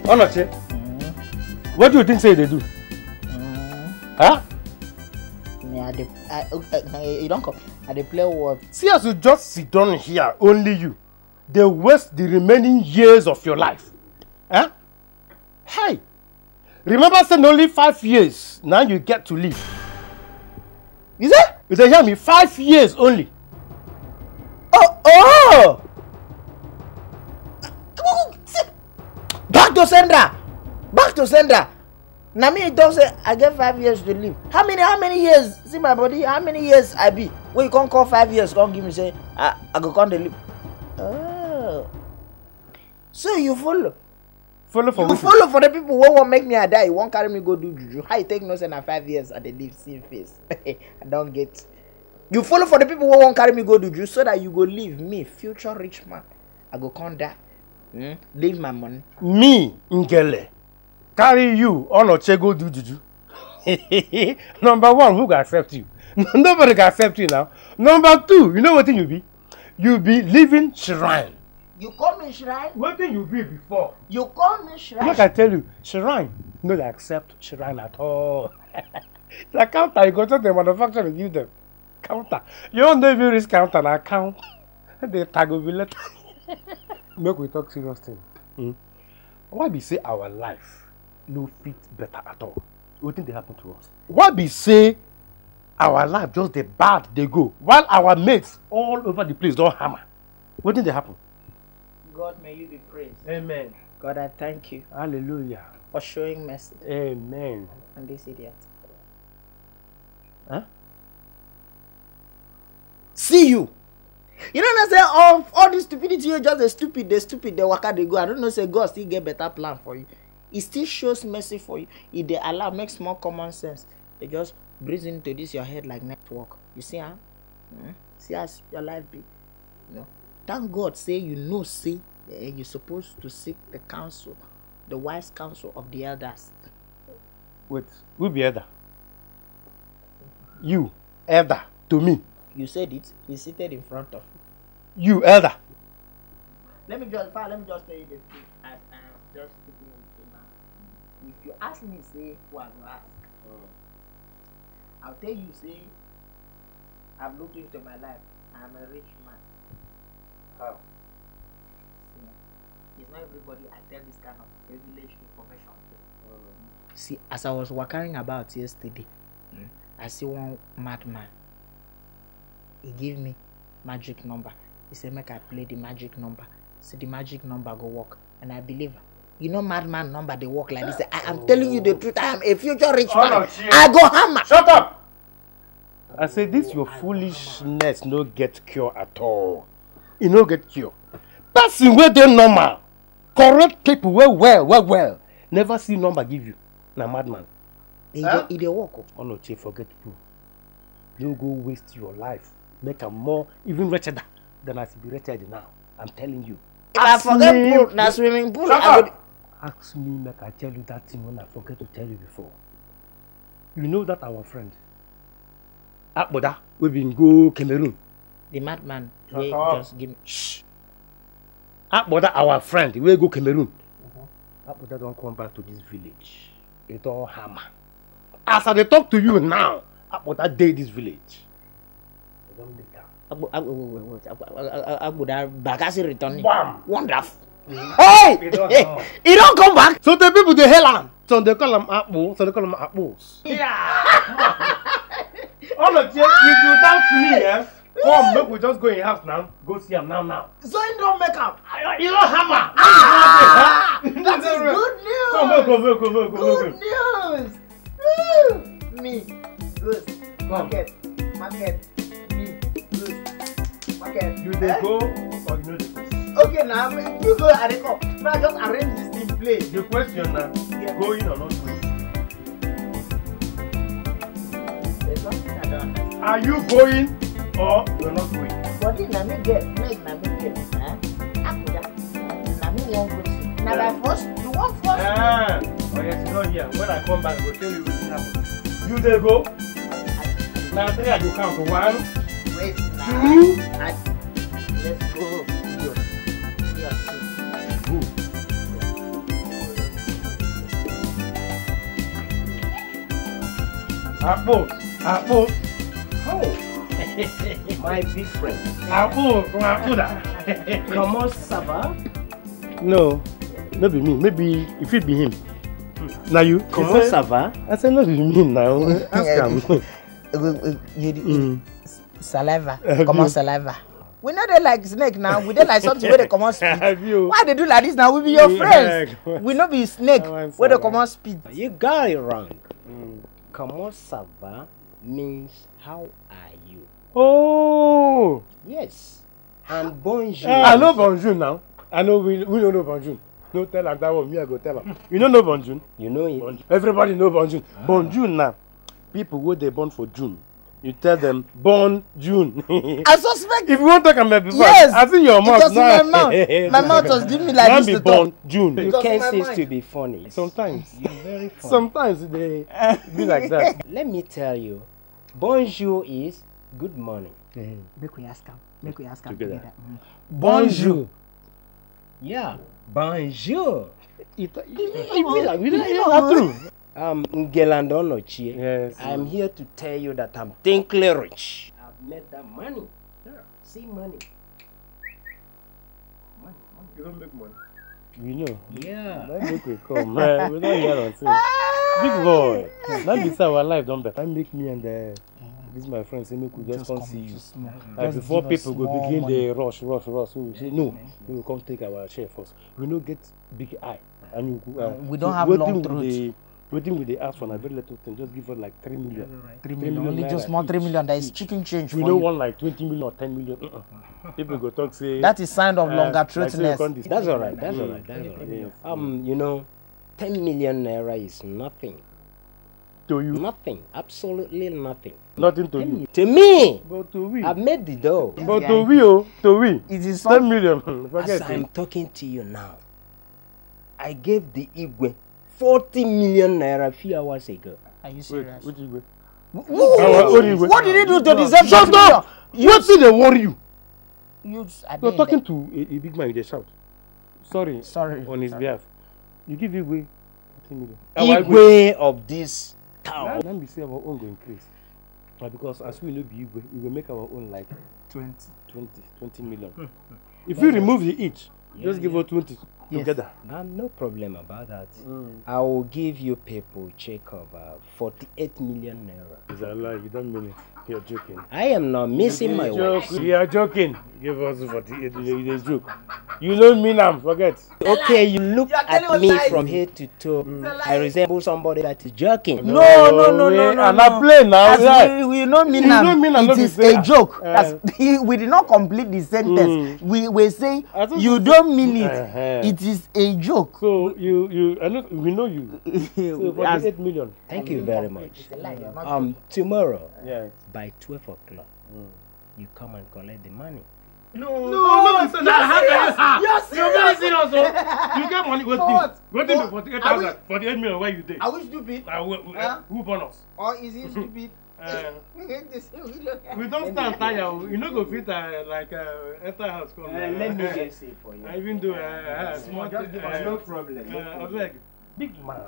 Onojie, what do you think say they do? Huh? You don't come. They play what? See, as you just sit down here, only you. They waste the remaining years of your life. Huh? Hey, remember saying only 5 years. Now you get to live. Is it? You hear me? 5 years only. Oh! Back to sender. Now me don't say I get 5 years to live. How many years? See my body. How many years I be? When you can't call 5 years, can't give me say I go come to live. Oh. So you follow. Follow for you follow for the people who won't make me a die. Won't carry me go do juju. How you take no say na 5 years and they live same face? I don't get. You follow for the people who won't carry me go do juju so that you go live me future rich man. I go come die. Leave my money. Me, Ngele, carry you Onojie go do juju. Number one, who can accept you? Nobody can accept you now. Number two, you know what thing you be? You be living shrine. You call me shrine? What thing you be before? You call me shrine? Look, I tell you, shrine, no, they accept shrine at all. The counter, you go to the manufacturer and give them. Counter. You don't know if you risk counter and account. They tag will be let. Make we talk serious thing. Why be say our life no fit better at all? What think they happen to us? Why be say our life just the bad they go while our mates all over the place don't hammer? What think they happen? God may you be praised. Amen. God, I thank you. Hallelujah. For showing mercy. Amen. And this idiot. Huh? See you. You don't know, say all this stupidity, you're just they're stupid, they waka, they go. I don't know, say God still get better plan for you. He still shows mercy for you. If they allow, makes more common sense. They just breathe into this your head like network. You see, huh? See how your life be. You know. Thank God, say you're supposed to seek the counsel, the wise counsel of the elders. Wait, who be elder? You, elder, to me. You said it. He's seated in front of you. You, elder. Let me just tell you the truth. As I am just speaking with you now. If you ask me, say, who I will ask. I'll tell you, say, I've looked into my life. I'm a rich man. How? See, it's not everybody I tell this kind of privileged information to. See, as I was walking about yesterday, I see one madman. He gave me magic number. He said, make I play the magic number. See, the magic number go work. And I believe, you know, madman number, they work like this. I am telling you the truth. I am a future rich man. I go hammer. Shut up! I say, this your foolishness no get cure at all. You no get cure. Person where they normal. Correct people well. Never see number give you. Na madman. He dey work. Onojie, forget you. You go waste your life. Make a more even wretched than I be wretched now. I'm telling you. If I forget pool, na swimming pool. Ask me, make I tell you that thing when I forget to tell you before. You know that our friend, Akboda, we been go Cameroon. The madman, they just give me. Shh. Akboda, our friend, we go Cameroon. Akboda don't come back to this village. It all hammer. As I talk to you now, Akboda day this village. Akboda Bagasi returning. Bam! Wonderful. Hey! He don't come back. So the people they hail him. So they call him Akbo. So they call him Akbos. Yeah. Onojie, if you doubt me, yeah, come make we just go in house now. Go see him now. So he don't make up. You don't hammer. That is good news. Go. Good news. Woo. Me. Good. Market. Me. Good. Market. You they go or you know they go? Okay, now you go and they come. Now just arrange this in place. The question now, going or not going? There's something I don't understand. Are you going or you're not going? But then I may get. After that, I may won't go see. Now by force, you won't force. Oh yes, you know here. When I come back, I will tell you what happened. You they go. Now three I go count to 1. Wait, 2. Let's go. Apple. Oh, my big friend. Apple. Come on, Saba. No, not be me. Maybe if it be him. Now you. Come on, Saba. I said not be me now. Ask him. Saliva. Come on, saliva. We know they like snake now. We don't like something where they come on speed. Why they do like this now? We be your friends. We not be snake where they come on speed. You got it wrong. Comment ça va means how are you? Oh! Yes. And bonjour. I know bonjour now. I know we don't know bonjour. No tell him that one. Me I go tell him. You don't know bonjour? You know it. Bonjour. Everybody know bonjour. Bonjour now. People who they born for June. You tell them born June. I suspect. If you want to talk about before, yes, I see your mouth now. My mouth was giving me like this to be born talk. June. You can't cease to be funny. Sometimes. You're very funny. Sometimes they be like that. Let me tell you, bonjour is good morning. Make we ask him together. Bonjour. Yeah, bonjour. It be like that true. Ngeland Onojie. Yes. I'm here to tell you that I'm thinkly rich. I've made that money. Yeah. See money. You don't make money. You know. Yeah. That make we come. Man, we don't hear on things. Big boy. That is our life, don't bet. That make me and This my friend say make we just come see you. Like Just before people go begin the rush. So we say no, we will come take our share first. We no get big eye, and we don't have long throat. Waiting with the ask for a very little thing, just give us like 3 million. 3 million, only just small 3 million. That is chicken change. We don't want like 20 million or 10 million. People go talk say that is sign of longer throatness. Like that's all right. That's all right. That's all right. You know, 10 million naira is nothing. To you? Nothing. Absolutely nothing. Nothing to you. To me. But to we. I've made the dough. But to we, it is 10 million. As I'm talking to you now, I gave the Igwe 40 million naira a few hours ago. Are you serious? Which Igwe? What did he do to deserve? Shut up! What did they worry you? You're talking to a big man, they shout. Sorry. On his behalf. You give Igwe 40 million. Igwe of this town. Let me say our own go increase. Because as we know be Igwe, we will make our own like 20 million. If you remove the each, just give us 20 together. No problem about that. I will give you people check of 48 million naira. It's a lie, you don't mean it. You're joking. I am not missing my words. You are joking. Give us 48 million. It's a joke. You don't mean I'm forget. Okay, you look at me from head to toe. I resemble somebody that is joking. No. I'm not playing now. We don't mean it is a joke. We did not complete the sentence. We were saying you don't mean it. It is a joke. So we know you. So 48 million. Thank you very much. Tomorrow. Yeah. By 12 o'clock, you come and collect the money. No, you're very serious. You get money. Waiting for 48,000 for the 8 million. Where you did? Are we stupid? Who bonus? Or is it stupid? We don't stand tired. You know, go fit like enter house. Let me just say for you. I even do small. Just give us no problem. Big man.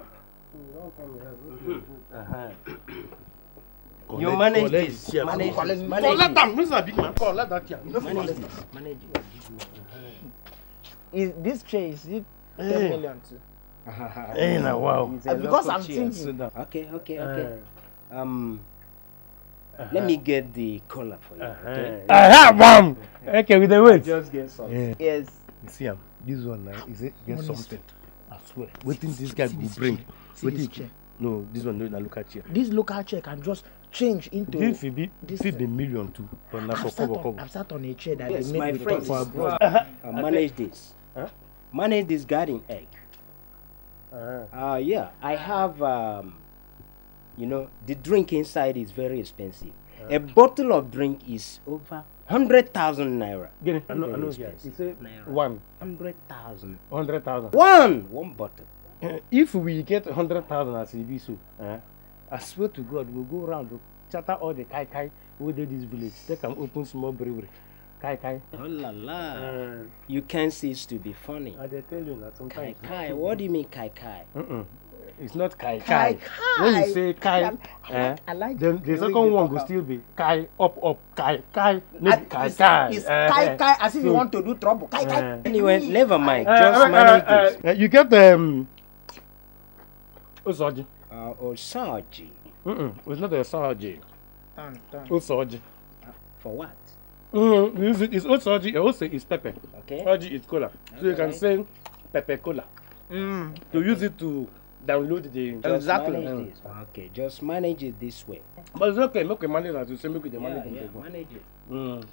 You manage this. Manage this. Let them. Mr. Big Man. Let that here. Manage this. Manage it. This chair is it 10 million too? Hey, now wow. Because I'm thinking. Okay. Let me get the collar for you. Okay. I have one. Okay, with the weight. Just get some. Yes. You see him. This one now is it? Get something. I swear. Waiting this guy will bring. Waiting. No, this one no local chair. This local chair can just change into. This will be the million too. But now I've sat on a chair that yes, they made my with friend. Manage this. Manage this garden egg. Yeah, I have. You know, the drink inside is very expensive. A bottle of drink is over 100,000 naira. Get it? I know. You say 100,000. 100,000. One bottle. If we get 100,000 as it be so, I swear to God, we'll go around to chatter all the kai who did this village. They can open small brewery. Kai. Oh la la. You can't cease to be funny. I tell you that sometimes. Kai. What do you mean kai? It's not kai. When you say kai, I like then the second one will still be kai up kai. Maybe kai. It's kai as if you want to do trouble. Kai. Anyway, never mind. Just manage this. You get Osuagwu. Osuagwu. It's not Osuagwu. Osuagwu. For what? It's Osuagwu. Also, it's pepper. Okay. Osuagwu is cola. So you can say pepper cola. To use it to download the. Exactly. Okay, just manage it this way. But it's okay. Make we manage as you say. Make we manage it. Manage it.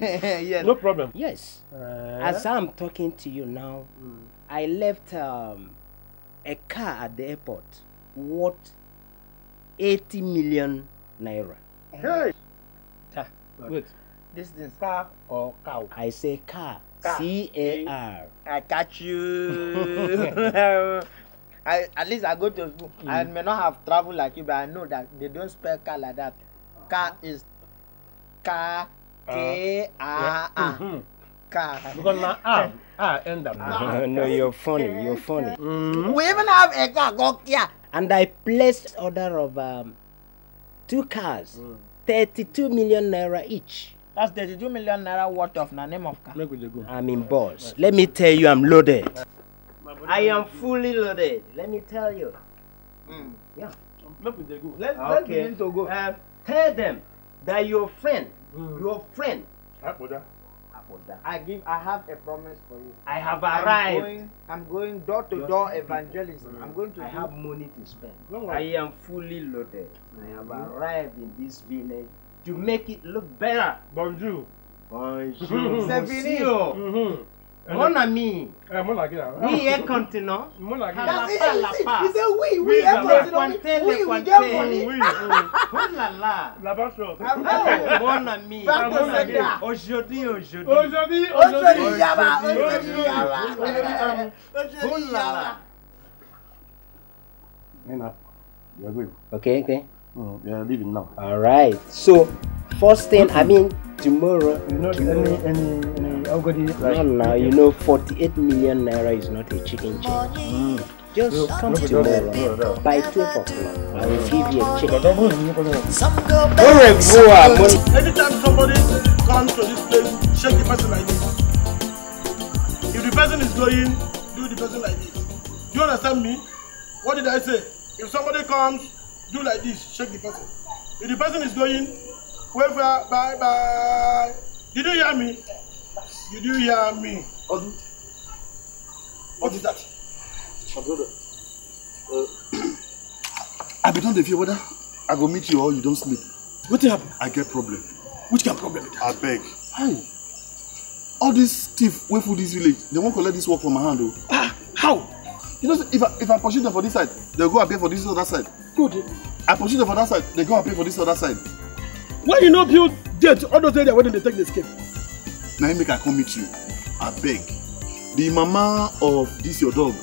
Yes. No problem. Yes. As I'm talking to you now, I left a car at the airport worth 80 million naira. Hey. Wait. This is car or cow? I say car. C-A-R. I catch you. At least I go to school. I may not have traveled like you, but I know that they don't spell car like that. Car is car. K-A-R. Car. Because now end up. No, you're funny. We even have a car called Kia. And I placed order of 2 cars, 32 million naira each. That's 32 million naira worth of the name of car. I'm in boss. Let me tell you, I'm loaded. I am fully loaded. Let me tell you. Yeah. Make we dey go. Let's Okay. begin to go. Tell them that your friend, Apoda. I have a promise for you. I have arrived. I'm going door to door evangelism. I'm going to. I have money to spend. I am fully loaded. I have arrived in this village to make it look better. Bonjour. Bonjour. C'est fini. Mon ami. Oui, est continent. La pa. He said we We have get money. money. Oh la la. La bonne chose. Mon ami. Aujourd'hui. Oh la la. You are going. Okay. You are leaving now. All right. So, first thing, tomorrow. You know any Now, 48 million naira is not a chicken change. Just come tomorrow by 12 o'clock. I will give you a chicken. Anytime somebody comes to this place, shake the person like this. If the person is going, do the person like this. Do you understand me? What did I say? If somebody comes, do like this, shake the person. If the person is going, wave bye bye. Did you hear me? Did you hear me? What is that? My brother, I be done the fear whether I go meet you or you don't sleep. What happened? I get problem. Which kind of problem? I beg. Hi. All these thief wait for this village. They won't collect this work from my hand though. How? You know, if I pursue them for this side, they'll go and pay for this other side. Good. I pursue them for that side, they go and pay for this other side. Why you not build gate all those areas where they take the escape? Now you make I come meet you. I beg. The mama of this your dog,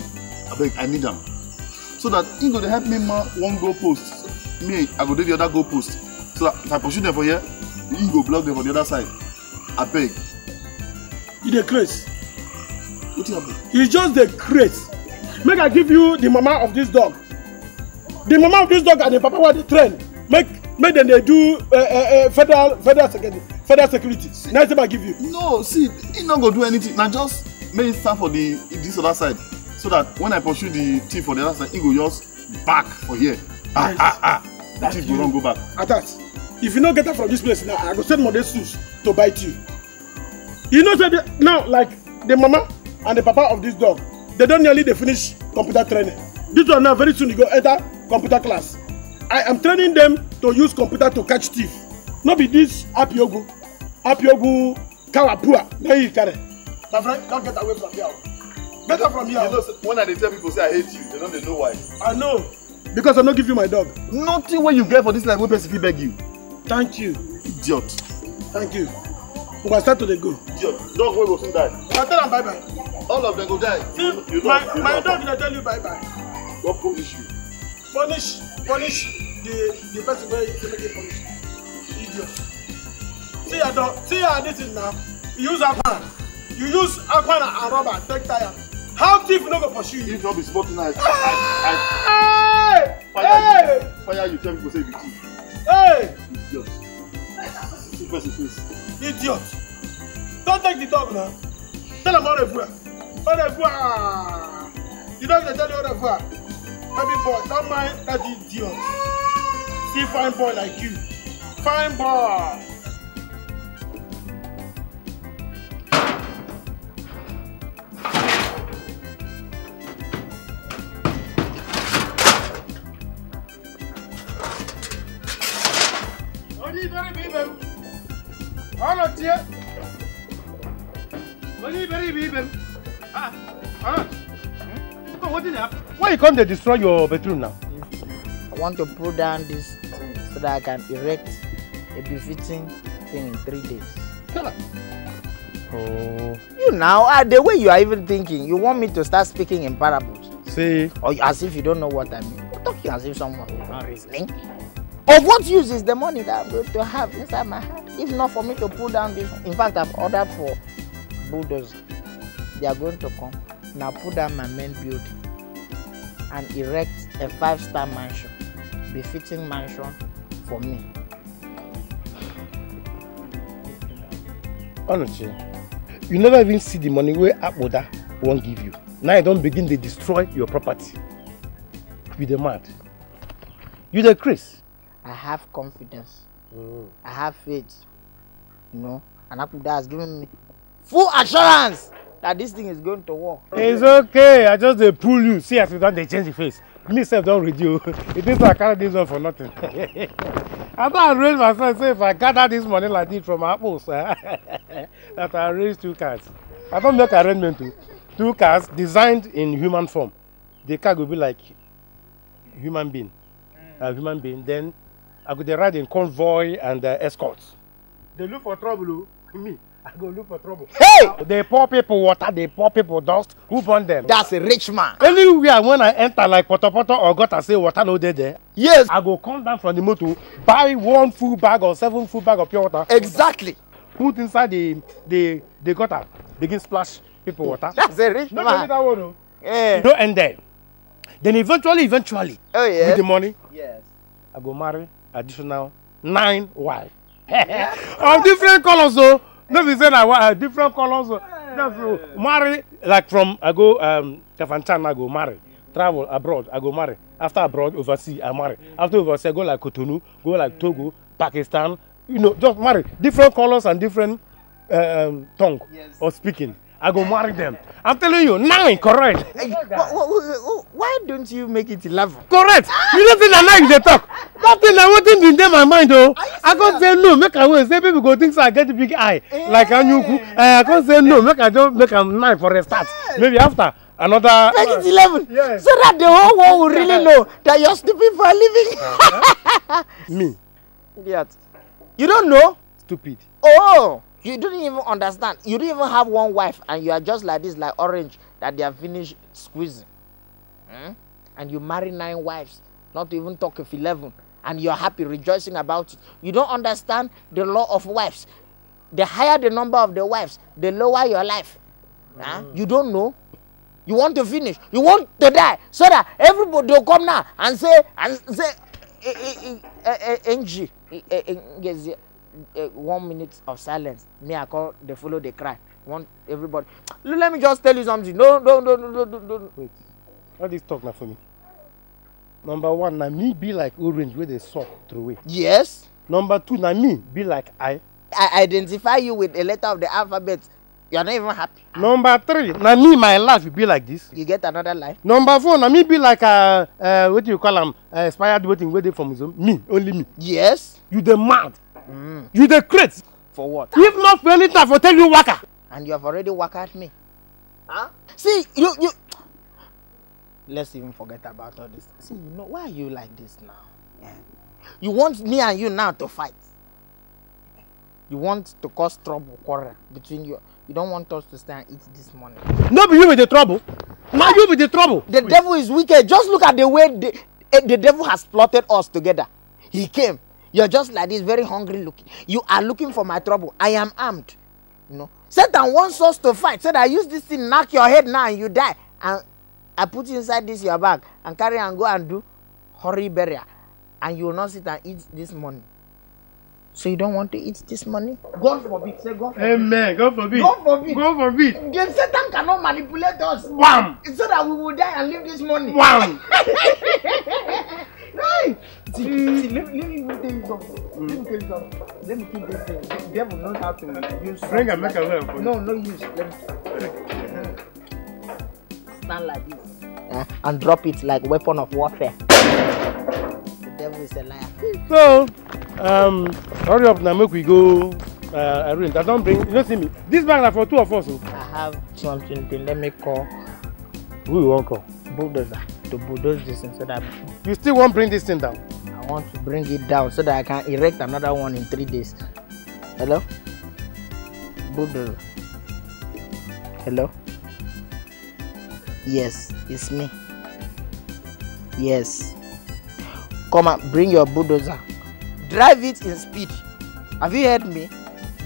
I beg, I need them. So that he go to help me one goal post. Me, I go do the other goal post. So that if I pursue them for here, he go block them for the other side. I beg. You the craze. What happened? It's just the craze. Make I give you the mama of this dog. The mama of this dog and the papa were the train. Make them they do federal security. Next time I give you. No, see, he not go do anything. Now just make it stand for this other side. So that when I pursue the thief for the other side, he go just back for here. The thief will not go back. At that, if you don't get out from this place now, I go send modest suits to bite you. You know that now, like the mama and the papa of this dog, they don't nearly finish computer training. This one now very soon you go enter computer class. I am training them to use computer to catch thief. Not be this apiogu, kawapua. Now you carry. My friend, don't get away from here. Get out from here. You know, when I tell people say I hate you, they don't know why. I know. Because I don't give you my dog. Nothing when you get for this life, when person beg you. Thank you. Idiot. Thank you. We will start to the go. Idiot. Dog will soon die. I tell them bye bye. All of them go die. See, you my dog will tell you bye bye. What punish you? Punish the person where you make it punish. Idiot. See how this is now. You use Okon. You use Okon and rubber, take tire. How thief no go pursue you? If not be sporting eyes, fire you tell people say be thief. Hey! Idiot. See person face. Idiot. Don't take the dog now. Tell him au revoir. Au revoir. You don't tell you au revoir. Baby boy, don't mind that idiot. See fine boy like you. Fine boy. Why you come to destroy your bedroom now? I want to pull down this thing so that I can erect a befitting thing in 3 days. Oh. You now, the way you are even thinking, you want me to start speaking in parables. See? Or as if you don't know what I mean. You're talking as if someone is not reasoning. Of what use is the money that I'm going to have inside my hand? If not for me to pull down this. In fact, I've ordered for bulldozers. They are going to come. Now pull down my main building and erect a 5-star mansion, befitting mansion for me. Onojie, you never even see the money where Akboda won't give you. Now you don't begin to destroy your property. With the mad. You the Chris. I have confidence. I have faith. You know, and Akuda has given me full assurance that this thing is going to work. It's okay. I just pull you. See, as you done, they change the face. Me self don't read you. It means I carry this one for nothing. I thought I raised myself. Say if I gather this money like this from apples, that I raise 2 cars. I don't make arrangement to 2 cars designed in human form. The car will be like human being. Then I could ride in convoy and escorts. They look for trouble. Me, I go look for trouble. Hey! They pour people water, they pour people dust. Who burn them? That's a rich man. Anywhere when I enter like Poto or got to say water no there. Yes. I go come down from the motor, buy 1 full bag or 7 full bag of pure water. Exactly. Put inside the gutter. Begin splash people water. That's a rich man. That one, yeah. No end there. Then eventually, oh, yeah. with the money, yes, I go marry additional 9 wives. Of different colors, so no be saying I different colors. So just marry like from I go Kafanchan, I go marry. Travel abroad, I go marry. After abroad, overseas, I marry. After overseas, I go like Cotonou, go like Togo, Pakistan. You know, just marry different colors and different tongue or speaking. I go marry them. I'm telling you, 9, correct. Why don't you make it 11? Correct. You don't think that 9 they talk. That thing I wasn't in my mind though. I can't say no, make I wait. Say people go think so I get a big eye. Like Anyuku. I can't say no, make I just make a 9 for a start. Maybe after another. Make it 11. Yes. So that the whole world will really know that you're stupid for a living. Me. Idiot. You don't know? Stupid. Oh. You don't even understand. You don't even have 1 wife and you are just like this, like orange, that they have finished squeezing. And you marry 9 wives, not to even talk of 11. And you're happy, rejoicing about it. You don't understand the law of wives. The higher the number of the wives, the lower your life. You don't know. You want to finish. You want to die. So that everybody will come now and say, NG. 1 minute of silence. Me, I call, they follow, they cry. Want everybody. Let me just tell you something. No. Wait. All this talk now for me. Number 1, now me be like orange where they suck through it. Yes. Number 2, now me be like I identify you with a letter of the alphabet. You're not even happy. Number 3, now me, my life will be like this. You get another life. Number 4, now me be like what do you call them? Expired waiting from his own. Me, only me. Yes. You the mad. You the crazy. For what? If not for any time, for tell you waka. And you have already worked at me. Huh? See, you. Let's even forget about all this. See, you know, why are you like this now? Yeah. You want me and you now to fight. You want to cause trouble, quarrel between you. You don't want us to stay and eat this money. No, be you with the trouble. Now you with the trouble. The devil is wicked. Just look at the way the devil has plotted us together. He came. You're just like this, very hungry looking. You are looking for my trouble. I am armed. You know. Satan wants us to fight. Said I use this thing, knock your head now and you die. And I put you inside this your bag and carry and go and do hoary burial. And you will not sit and eat this money. So you don't want to eat this money? God forbid. Say God forbid. Amen. God forbid. God forbid. God forbid. Then Satan cannot manipulate us. Wham! So that we will die and leave this money. Wham! Hey! See, let me tell you something. Let me keep this thing. The devil knows how to use. Bring and make a way for you. No use. Let me stand like this. And drop it like weapon of warfare. The devil is a liar. So, hurry up now, make we go. I don't bring. You don't see me. This bag is for 2 of us. I have something to let me call. Who you want call? Bulldozer to bulldoze this thing so that. You still won't bring this thing down? I want to bring it down so that I can erect another one in 3 days. Hello? Bulldozer. Hello? Yes, it's me. Yes. Come on, bring your bulldozer. Drive it in speed. Have you heard me?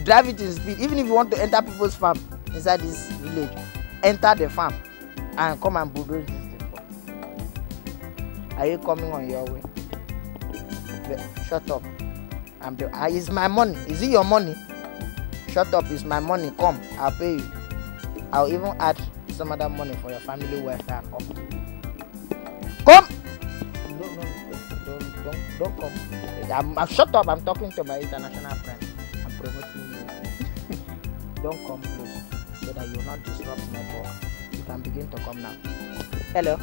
Drive it in speed. Even if you want to enter people's farm inside this village, enter the farm and come and bulldoze this thing. Are you coming on your way? Shut up. It's my money. Is it your money? Shut up. It's my money. Come. I'll pay you. I'll even add some other money for your family welfare and all. Come! No. Don't come. I'm shut up. I'm talking to my international friend. I'm promoting you. Don't come close so that you will not disrupt network. You can begin to come now. Hello.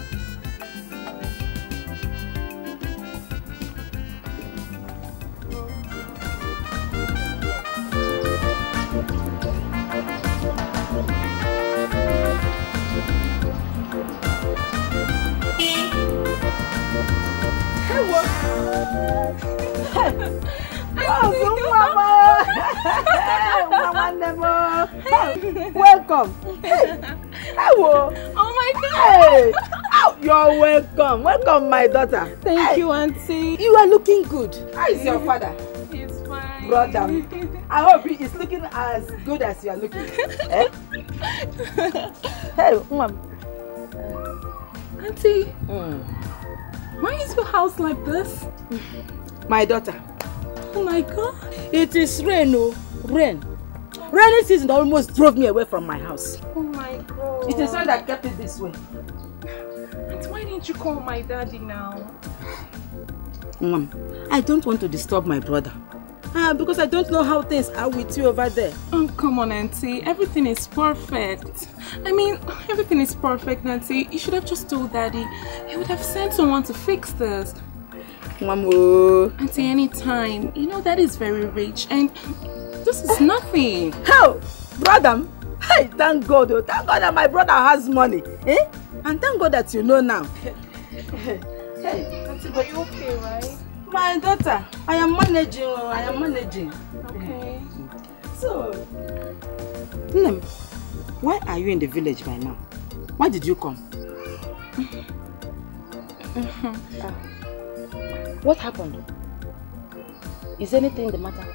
Welcome. Hey. Hello. Oh my God. Hey. Oh, you're welcome. Welcome, my daughter. Thank you, Auntie. You are looking good. How is your father? He's fine. Brother, I hope he is looking as good as you are looking. Eh? Hey, mom. Auntie, why is your house like this? My daughter. Oh my God. It is rain, oh, rain. Rainy season almost drove me away from my house. Oh my God. It is rain that kept it this way. And why didn't you call my daddy now? Mom, I don't want to disturb my brother. Because I don't know how things are with you over there. Oh, come on, Auntie. Everything is perfect. I mean, everything is perfect, Auntie. You should have just told Daddy. He would have sent someone to fix this. Mamo. Auntie, anytime. You know, Daddy is very rich and this is nothing. How? Brother? Hey, thank God. Oh, thank God that my brother has money. Eh? And thank God that you know now. Hey, Auntie, but you okay, right? My daughter, I am managing. Okay. So, Nim, why are you in the village by now? Why did you come? What happened? Is anything the matter?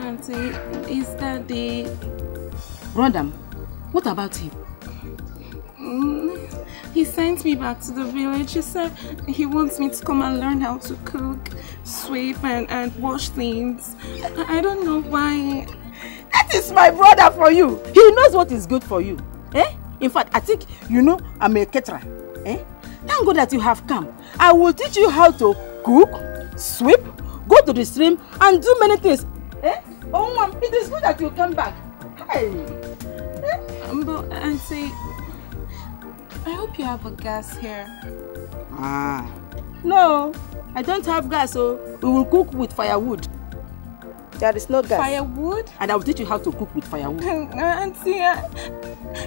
Auntie, is that the... Brother, what about him? He sent me back to the village. He said he wants me to come and learn how to cook, sweep and wash things. I don't know why. That is my brother for you. He knows what is good for you. Eh? In fact, I think you know I'm a caterer. Eh? Thank God that you have come. I will teach you how to cook, sweep, go to the stream and do many things. Eh? Oh, Mom, it is good that you come back. Hey. Eh? But Auntie, I hope you have a gas here. No, I don't have gas, so we will cook with firewood. There is no gas. Firewood? And I will teach you how to cook with firewood. Auntie,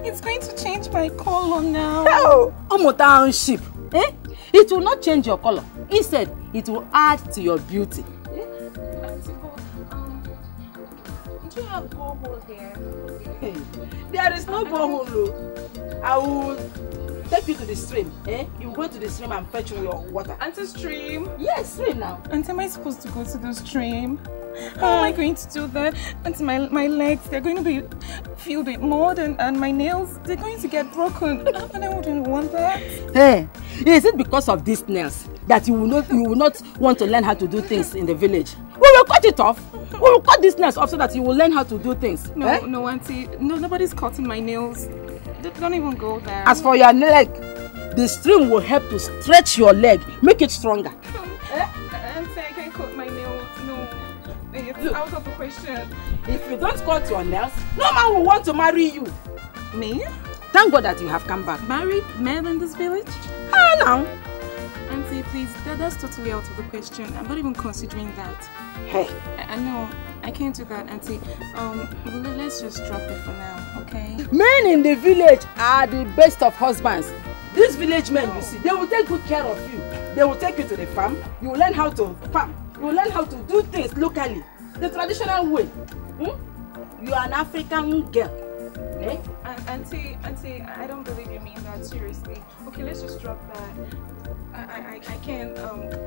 it's going to change my color now. Oh, Omo Township. Eh? It will not change your color. Instead, it will add to your beauty. Auntie, do you have borehole here? Hey, there is no borehole. I will take you to the stream. Eh? You go to the stream and fetch your water. Auntie, stream? Yes, stream now. Auntie, am I supposed to go to the stream? How am I going to do that? Auntie, my legs, they're going to be filled with mud and my nails, they're going to get broken. And I wouldn't want that. Hey, is it because of these nails that you will not want to learn how to do things in the village? We will cut it off. We will cut these nails off so that you will learn how to do things. No, eh? No, Auntie. No, nobody's cutting my nails. Don't even go there. As for your leg, the stream will help to stretch your leg, make it stronger. Auntie, I can't cut my nails. No, it's out of the question. If you don't cut your nails, no man will want to marry you. Me? Thank God that you have come back. Married men in this village? Now. Auntie, please, that's totally out of the question. I'm not even considering that. Hey. I know. I can't do that, Auntie. Let's just drop it for now, okay? Men in the village are the best of husbands. These village men, you see, they will take good care of you. They will take you to the farm. You will learn how to farm. You will learn how to do things locally. The traditional way. You are an African girl. Eh? Auntie, I don't believe you mean that seriously. Okay, let's just drop that. I can't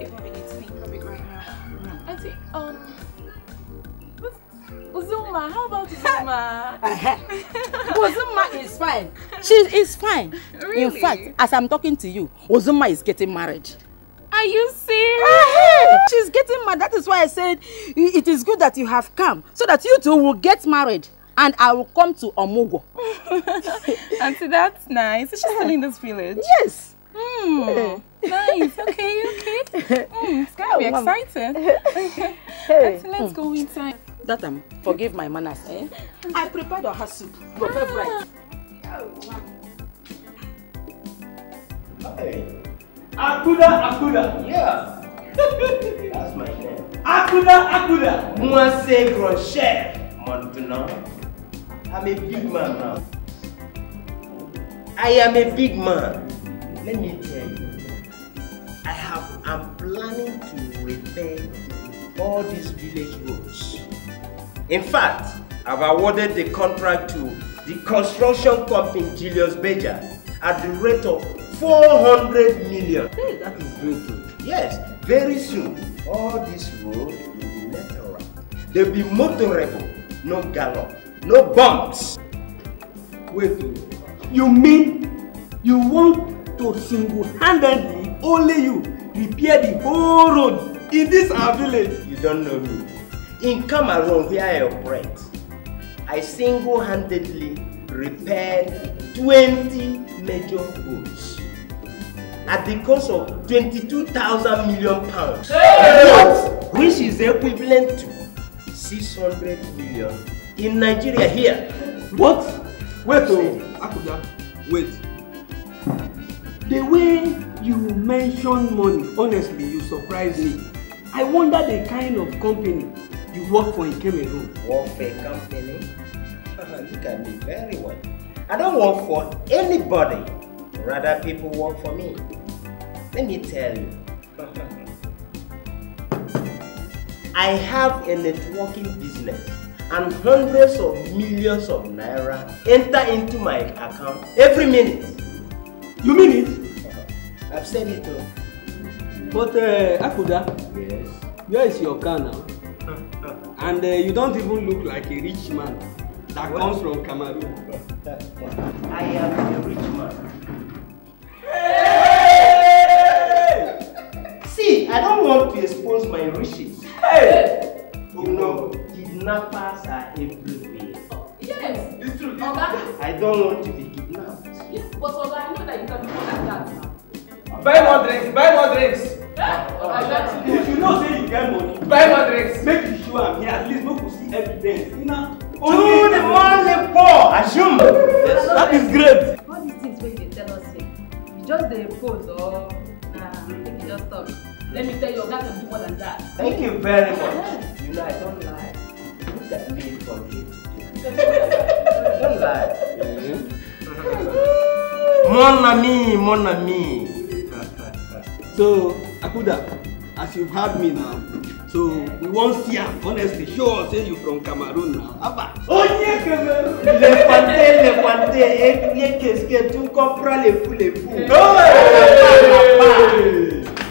even begin to think of it right now. Auntie, Uzuma, how about Uzuma? Uzuma is fine. She is fine. Really? In fact, as I'm talking to you, Uzuma is getting married. Are you serious? She's getting married. That is why I said it is good that you have come, so that you two will get married. And I will come to Omugo. Auntie, that's nice. Is she still in this village? Yes. Nice. Okay. It's gonna be exciting. Let's go inside. That forgive my manners, eh? I prepared a hot soup. Your favorite. Hey. Akuda. Yeah. That's my name. Akuda. Moi c'est grand chef. Maintenant, I'm a big man now. I am a big man. Let me tell you. I'm planning to repair all these village roads. In fact, I've awarded the contract to the construction company Julius Beja at the rate of 400 million. Hey, that is great. Yes, very soon, all these roads will be natural. They'll be motorable, no gallop, no bumps. Wait, you mean you want to single-handedly, only you, repair the whole road in this our village? You don't know me. In Cameroon, where I operate, I single-handedly repaired 20 major roads at the cost of 22,000 million pounds, which is equivalent to 600 million in Nigeria here. What? Wait, Akuda, wait. The way you mention money, honestly, you surprise me. I wonder the kind of company you work for in Cameroon. Work for a company? Look at me very well. I don't work for anybody. Rather, people work for me. Let me tell you. I have a networking business and hundreds of millions of naira enter into my account every minute. You mean it? I've said it too. But Akuda, yes. Where is your car now? And you don't even look like a rich man that comes from Cameroon. I am a rich man. Hey! See, I don't want to expose my riches. Hey! You know, kidnappers are everywhere. Yes, it's true. I don't want to be kidnapped. Yes, but Oga, I know that you can do more than that now. Buy more drinks. If you know say you get money, buy more drinks. Make you show am here, at least no go see evidence. To the money poor, assume. Yes, that is great. All these things wey they tell us here, you just dey pose or make you just talk. Let me tell you, Oga can do more than that. Thank you very much. You know I don't lie. Look at me from here. Don't lie. Mon ami. So, Akuda, as you've had me now, so we won't see am. Honestly, show us say you from Cameroon now. Abba. Oh yeah, Cameroon. Le Pante, qu'est-ce que tu comprends les fous.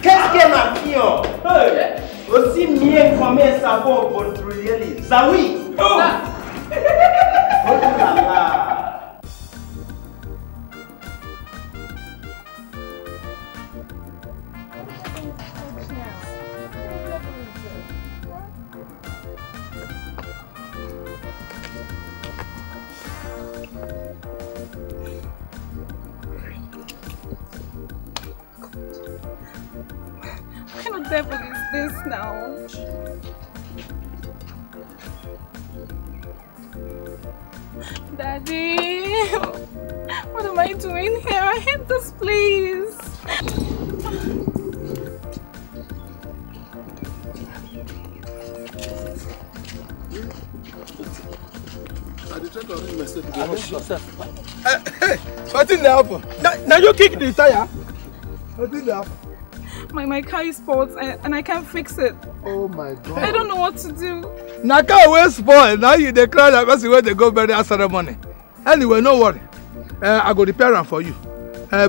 Qu'est-ce que ma fille? Aussi mieux comme un savon votre réel. Zawi. Oh là là. What kind of devil is this now? Daddy, what am I doing here? I hate this place. What did happen? Now you kick the tire. What did happen? My car is spoiled and I can't fix it. Oh my God. I don't know what to do. Now car will spoil. Now you declare that person where they go bury that ceremony. Anyway, no worry. I go repair them for you.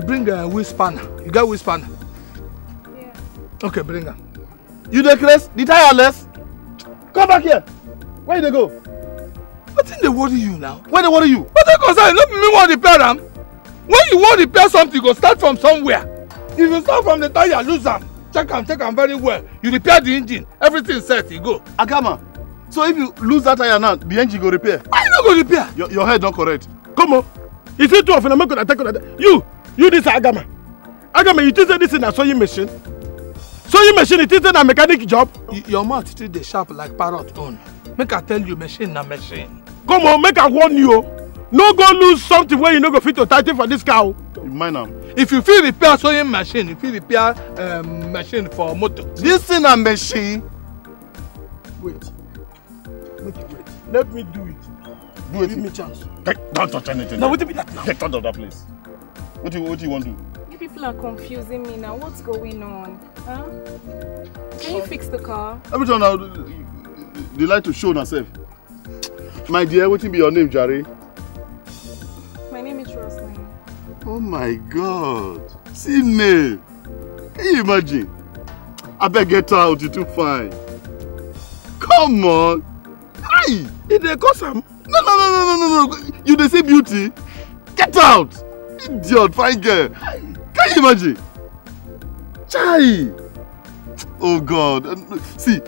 Bring a wheel spanner. You got wheel spanner? Yeah. Okay, bring her. You declare the tire less? Come back here. Where they go? What did they worry you now? Where they worry you? What they concern? Let me want to repair them. When you want to repair something, you go start from somewhere. If you start from the tire, lose them. Check them very well. You repair the engine, everything set, you go. Agama, so if you lose that tire now, the engine go repair? Why you not go repair? Your head not correct. Come on. Is it too often? I'm not going to take on that. You this Agama. Agame, you think this is a sewing machine? Sewing machine, it isn't a mechanic job. Your mouth still dey sharp like parrot own. Make I tell you, machine na machine. Come on, make I warn you. No go lose something where you no go fit to tighten for this cow. You mind am? If you feel repair sewing machine, if you repair machine for motor. This thing a machine. Wait. Make it wait. Let me do it. Do it. Give me chance. Don't touch anything. Now what do you that now? Get out of that place. What do you want to do? You people are confusing me now. What's going on? Huh? Can you fix the car? Every time now, they like to show themselves. My dear, what will be your name, Jerry? My name is Roslyn. Oh my God. See name. Can you imagine? I better get out, you're too fine. Come on. Hi. Did they cause him? No. You they say beauty? Get out. Idiot, fine girl. Can you imagine? Chai. Oh God. See,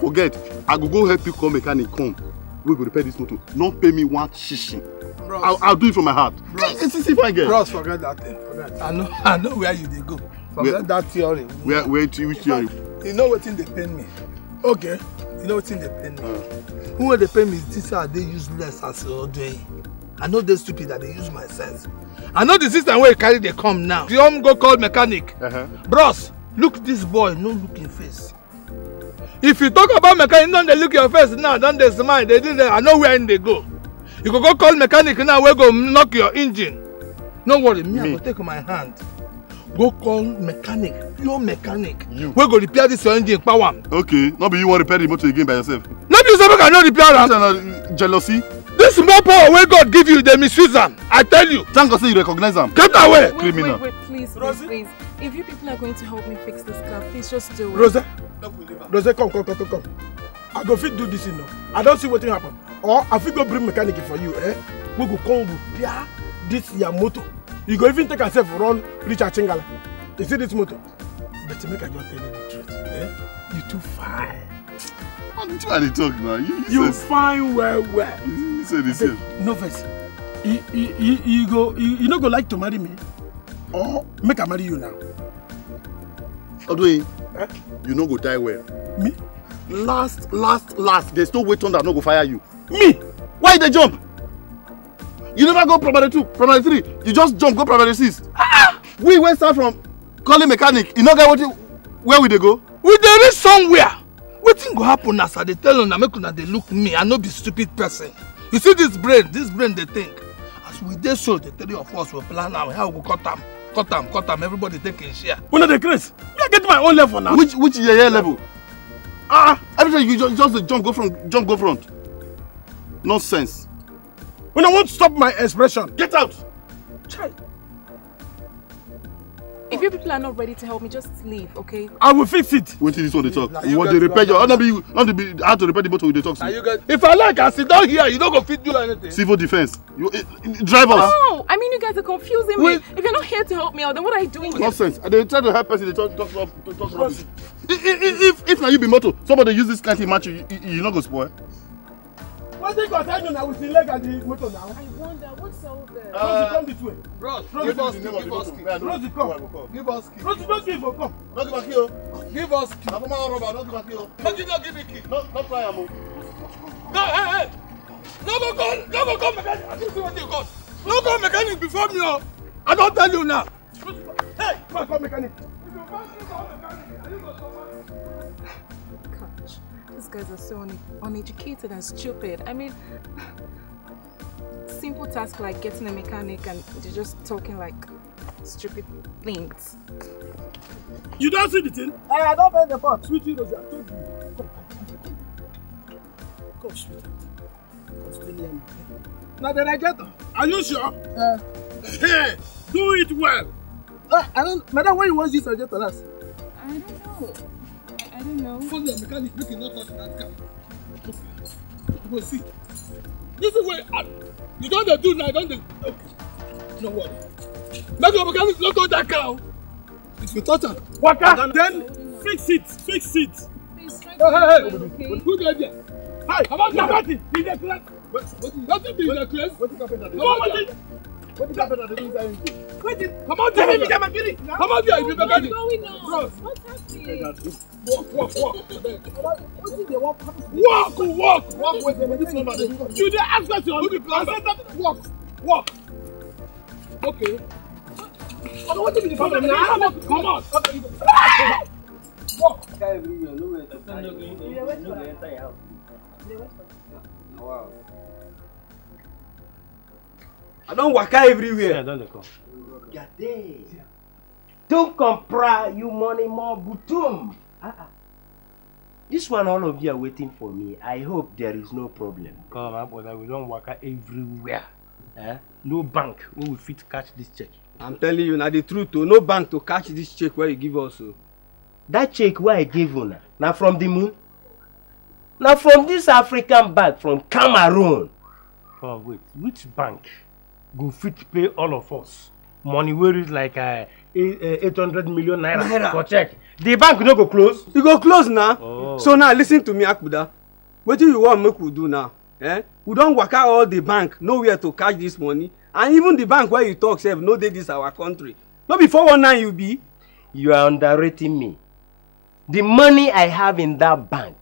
forget. I go help you call mechanic come. We go repair this motor. Don't pay me one shishin. I'll do it from my heart. See, fine girl. Bros, forget that thing. Forget. I know where you they go. Forget that theory. Which theory? You know what thing they pain me? Okay. You know what thing they pain me? Who they pain me is this how they useless as Onojie. I know they stupid that they use my sense. I know the system where you carry they come now. You go call mechanic. Bros, look this boy, no looking face. If you talk about mechanic, don't they look your face now, don't they smile, they didn't. I know where they go. You go call mechanic now, we go knock your engine. No worry, me. I go take my hand. Go call mechanic, pure mechanic. We go repair this your engine, power. Okay, not be you want to repair the motor again by yourself. Not you say I cannot repair am. Jealousy. This small power where God give you, they misuse them. I tell you. Thank God say you recognize them. Get away. Criminal. Wait, please. If you people are going to help me fix this car, please just do it. Rosa, come. I go fit do this, you know. I don't see what will happen. Or I fit go bring mechanic for you, eh? We go come repair this your motor. You go even take yourself run Richard Chingala. You see this motor? But make I just tell you the truth, eh? You too fine. I'm trying to talk now. You fine well. You say the same. No face. You no go like to marry me, or make I marry you now. Odwe, you no go die well. Me? Last. There's no way thunder no go fire you. Me? Why they jump? You never go primary 2, primary 3. You just jump, go primary 6. We went start from calling mechanic. You know where we they go? We dey reach somewhere. Wetin go happen as I dey tell una make una dey look me. I no be stupid person. You see this brain dey think. As we dey so, the three of us will plan out how we go cut am. Everybody take a share. Una dey craze. Me I get my own level now. Which year level? Every time you just jump go front. Nonsense. When I want to stop my expression, get out. Child. If you people are not ready to help me, just leave, okay? I will fix it. Wait till this one they talk. What they repair your? Not to be how to repair the motor with the talk. If I like, I sit down here. You don't go fit do anything. Civil defense. You drive us. No, I mean you guys are confusing me. If you're not here to help me out, then what are you doing here? Nonsense. They try to help person. They talk rubbish. If now you be motor, somebody use this kind of match, you not go spoil. What they got? I know now with the leg and the motor now. I wonder what's all there. Rosie, come this way. Bros, give us key. Rosie, come. Give us key. Rosie, don't give her, come. Don't give a key. Give us key. Don't give a key. Don't give me key. Not try am. No, hey. No go call mechanic. I don't see what you got. No call mechanic before me. I don't tell you now. Hey, come on, call mechanic. These guys are so uneducated and stupid. I mean, simple task like getting a mechanic and they're just talking like stupid things. You don't see the thing? I don't pay the pot. Sweetie Rosie, I told you. Come, sweetie. Come, stay near me. Now the radiator. Are you sure? Hey, do it well. I don't. Madam, where you want this radiator last? I don't know. Phone the mechanic, make it not touch that car. Go see. This is where you don't do now, don't do. Okay. No worry. Make your mechanic not touch that car. If you touch it, then fix it. Hey. Who did it? Hi, how about that? Is the class? What be the class? What What is happening? Come out here, baby. Come out here, baby. What's going on? What's happening? Walk. You dey ask question. Walk. Okay. What is the problem now? Come on. Walk. Wow. I don't waka everywhere. Yeah, don't come. Don't compare you money more butum. This one, all of you are waiting for me. I hope there is no problem. Come on, brother. We don't work everywhere. No bank who will fit catch this check. I'm telling you now the truth. No bank to catch this check where you give us. That check where I gave you now from the moon. Now from this African bank from Cameroon. Oh wait, which bank go fit pay all of us? Money where is like 800 million naira for check. The bank no go close. You go close now. Oh. So now listen to me, Akuda. What do you want make we do now? We don't work out all the bank, nowhere to catch this money. And even the bank where you talk, say, no dey this our country. Not before 19 you be. You are underrating me. The money I have in that bank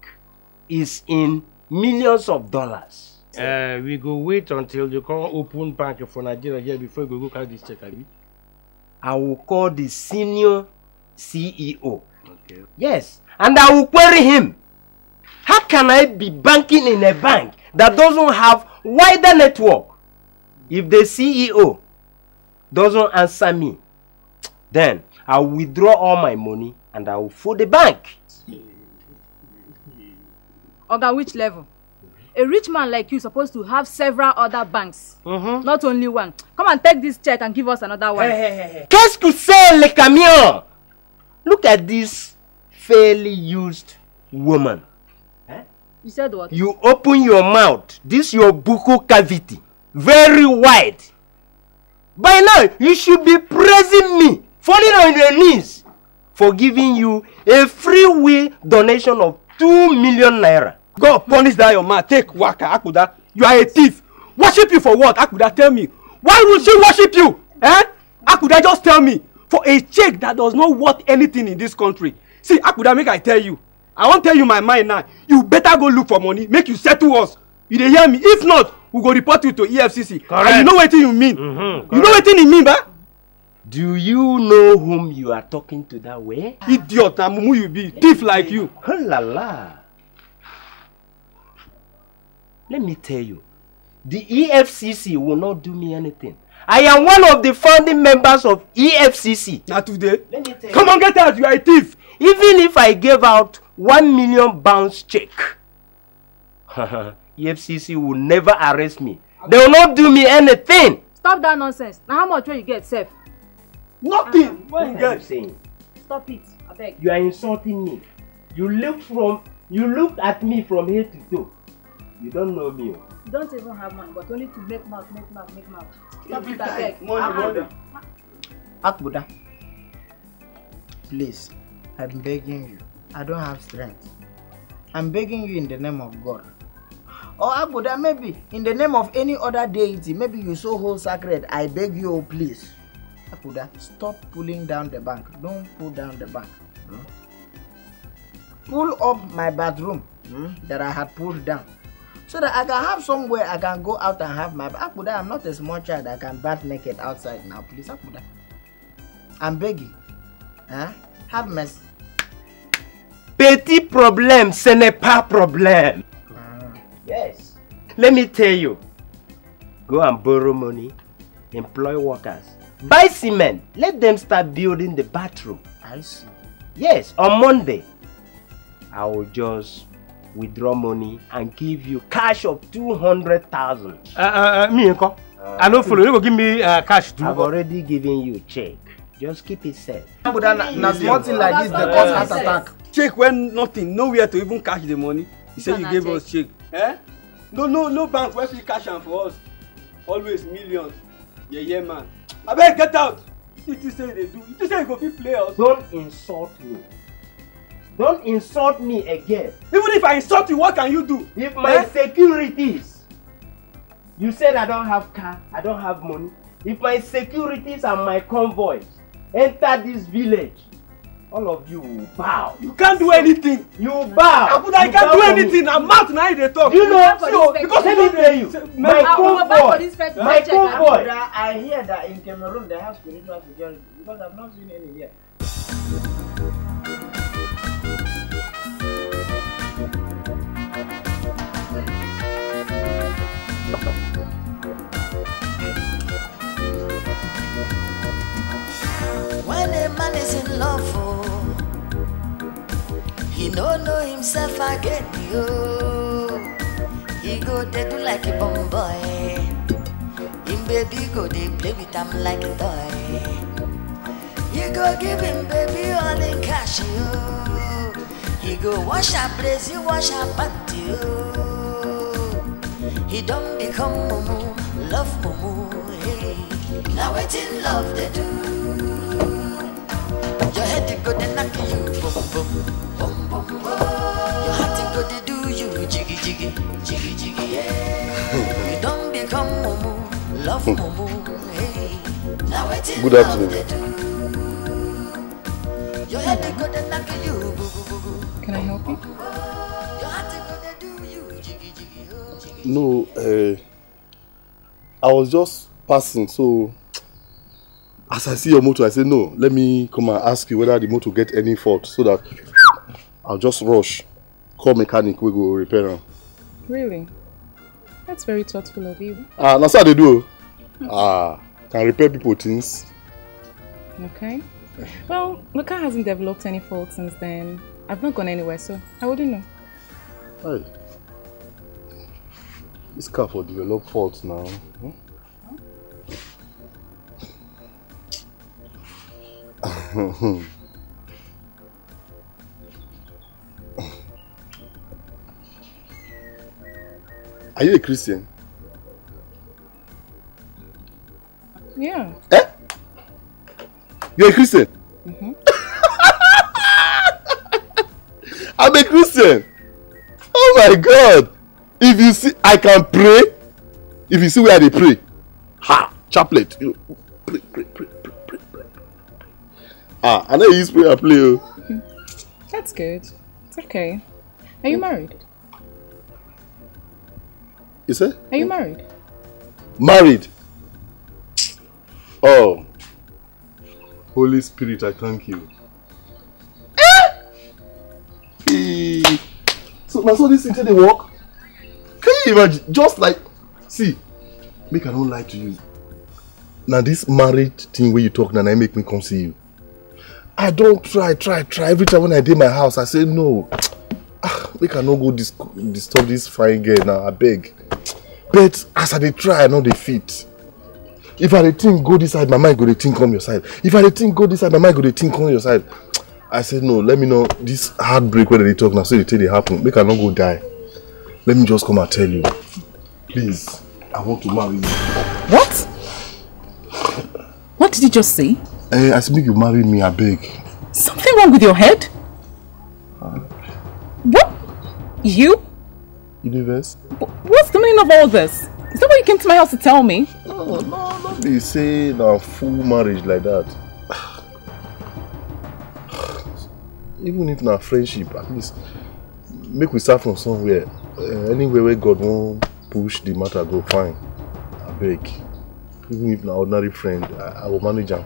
is in millions of dollars. We go wait until you come open bank for Nigeria here before you go catch this check, abi? I will call the senior CEO. Okay. Yes, and I will query him. How can I be banking in a bank that doesn't have wider network? If the CEO doesn't answer me, then I will withdraw all my money and I will fold the bank. Oga, which level? A rich man like you is supposed to have several other banks, not only one. Come and take this check and give us another one. Qu'est-ce que c'est le camion? Look at this fairly used woman. You said what? You open your mouth. This your buccal cavity. Very wide. By now, you should be praising me, falling on your knees, for giving you a free will donation of 2 million naira. God punish that your man. Take waka, Akuda. You are a thief. Worship you for what, Akuda? Tell me. Why would she worship you? Akuda, just tell me. For a check that does not worth anything in this country. See, Akuda, make I tell you. I won't tell you my mind now. You better go look for money. Make you settle us. You dey hear me? If not, we go report you to EFCC. Correct. And you know what you mean? You know what you mean, ba? Do you know whom you are talking to that way? Idiot, na mumu you be. Thief like you. Oh la la. Let me tell you, the EFCC will not do me anything. I am one of the founding members of EFCC. Not today. Let me tell Come on, get out. You are a thief. Even if I gave out 1 million bounce check, EFCC will never arrest me. They will not do me anything. Stop that nonsense. Now how much will you get, Seth? Nothing. What are you saying? Stop it, I beg. You are insulting me. You look at me from head to toe. You don't know me. You don't even have money, but only to make mouth. Stop it, I beg. Money. Akuda, please, I'm begging you. I don't have strength. I'm begging you in the name of God. Or Akuda, maybe in the name of any other deity, maybe you so hold sacred. I beg you, please. Akuda, stop pulling down the bank. Don't pull down the bank. Pull up my bathroom that I had pulled down, so that I can have somewhere I can go out and have my... Akuda, I'm not a small child. I can bath naked outside now. Please, Akuda. I'm begging. Have mercy. Petit problème, ce n'est pas problème. Yes. Let me tell you. Go and borrow money. Employ workers. Buy cement. Let them start building the bathroom. I see. Yes, on Monday, I will just withdraw money and give you cash of 200,000. Me, Uncle. I don't follow. You go give me cash too. I've already given you check. Just keep it safe. Now something like this, they cause heart attack. Check when nothing, nowhere to even cash the money. You say you gave us check. No bank where we cash am for us. Always millions. Yeah, man. I beg, get out. You say they do. You say you go fit play us. Don't insult me. Don't insult me again. Even if I insult you, what can you do? If my securities, you said I don't have car, I don't have money. if my securities and my convoys enter this village, all of you will bow. You can't do anything. You bow. I can't do anything. I'm out now. They talk. You know, so, because let me tell you, my convoy. I hear that in Cameroon they have spiritual security because I've not seen any yet. When a man is in love, oh, he don't know himself again, yo. He go they do like a bomb boy. Him baby go they play with him like a toy. You go give him baby all in cash, yo. He go wash her brace, you wash her panty, yo. He don't become mumu, love mumu, hey. Now waiting love they do. Your head go they knock you, boom boom, boom boom boom. Your heart go they do you, jiggy jiggy, jiggy jiggy, yeah. You don't become mumu, love mumu, hey. Now waiting Good love afternoon. they do. Your head go they knock you, boo boo boo boo. Can I help you? Your heart go they do you, jiggy jiggy, oh jiggy. No, I was just passing, so as I see your motor, I say no, let me come and ask you whether the motor get any fault so that I'll just rush, call mechanic, we go repair them. Really? That's very thoughtful of you. That's how they do. Can repair people things. Okay. Well, the car hasn't developed any fault since then. I've not gone anywhere, so I wouldn't know. Hey. This car for develop faults now. Huh? Are you a Christian? Yeah. Eh? You're a Christian? Mm-hmm. I'm a Christian. Oh my God. If you see, I can pray. If you see where they pray. Ha! Chaplet. You know, pray. I know you use prayer play. Oh. That's good. It's okay. Are you married? You say? Are you married? Married? Oh. Holy Spirit, I thank you. So now, so this thing they work. Can you imagine? Just like, see, make I don't lie to you. Now this married thing where you talk now, I make me come see you. I don't try. Every time when I did my house, I say no. Make I not go disturb this fine girl now. I beg. But as I dey try, I know they fit. If I dey think go this side, my mind go dey think come your side. If I dey think go this side, my mind go dey think come your side. I said no. Let me know this heartbreak where they talk now. So they tell they happen. Make I not go die. Let me just come and tell you. Please, I want to marry you. What? What did you just say? I said make you marry me. I beg. Something wrong with your head? What? You? Universe? What's the meaning of all this? Is that why you came to my house to tell me? No, don't be saying a full marriage like that. Even if not friendship, at least make we start from somewhere. Anywhere where God won't push the matter, go fine. I beg. Even if not ordinary friend, I will manage them.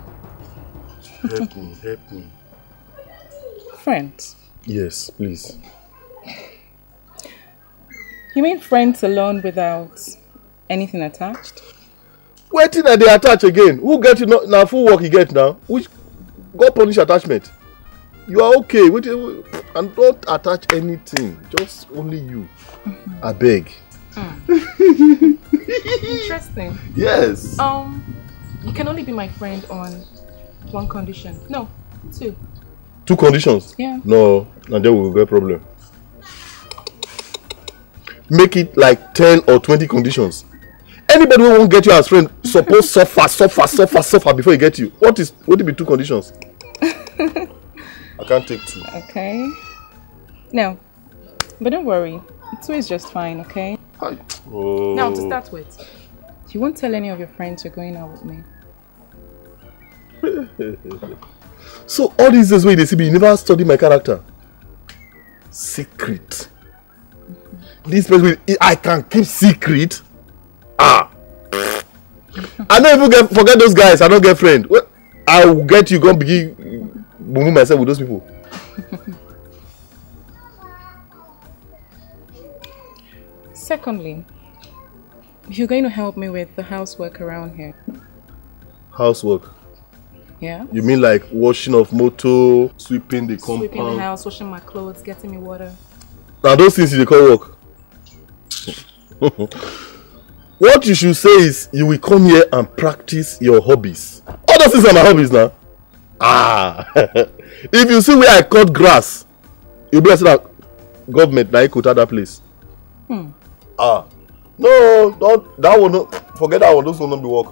Help me. Friends? Yes, please. You mean friends alone without anything attached? Waiting that they attach again. Who get it now? Full work you get now? Which God punish attachment? You are okay. Wait, and don't attach anything. Just only you. I beg. Interesting. Yes. You can only be my friend on one condition. No, two. 2 conditions? Yeah. No, and then we will get problem. Make it like 10 or 20 conditions. Anybody who won't get you as friend, suppose suffer before he get you. What will be 2 conditions? I can't take 2. Okay. No, but don't worry. 2 is just fine, okay? Oh. Now, to start with, You won't tell any of your friends you're going out with me. So all these days where they see me, you never study my character. Secret. This place I can keep secret. I don't even forget those guys. I don't get friend. Well, I will get you gonna begin booming myself with those people. Secondly, you're going to help me with the housework around here. Housework? Yeah. You mean like washing of motor, sweeping the compound? Sweeping the house, washing my clothes, getting me water. Now those things you call work. What you should say is you will come here and practice your hobbies. All those things are my hobbies now. If you see where I cut grass, you'll be asking that government now cut that place. No, don't, that will not, forget that one, those will not be work.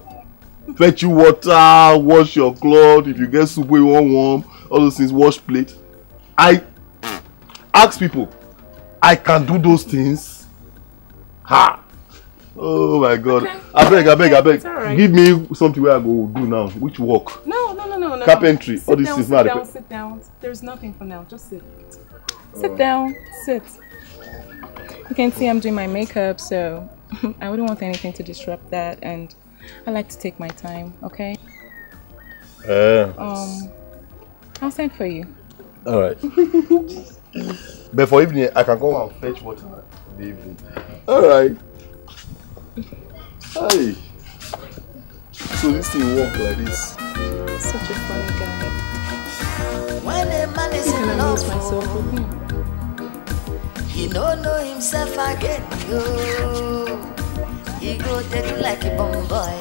Fetch you water, wash your clothes, if you get soup you want warm, all those things, wash plate. I ask people, I can do those things. Oh my God. Okay. I beg. Right. Give me something where I go do now. Which work? No. Carpentry. All these things. Sit down. There's nothing for now. Just sit. Sit down. Sit. You can see I'm doing my makeup, so I wouldn't want anything to disrupt that, and I like to take my time, okay? I'll send for you. Alright. But for evening, I can go and fetch water in the evening. Alright. Hi. So this thing work like this. Such a funny guy. When a man is in love, myself with him. He don't know himself again. He go they do like a bomb boy.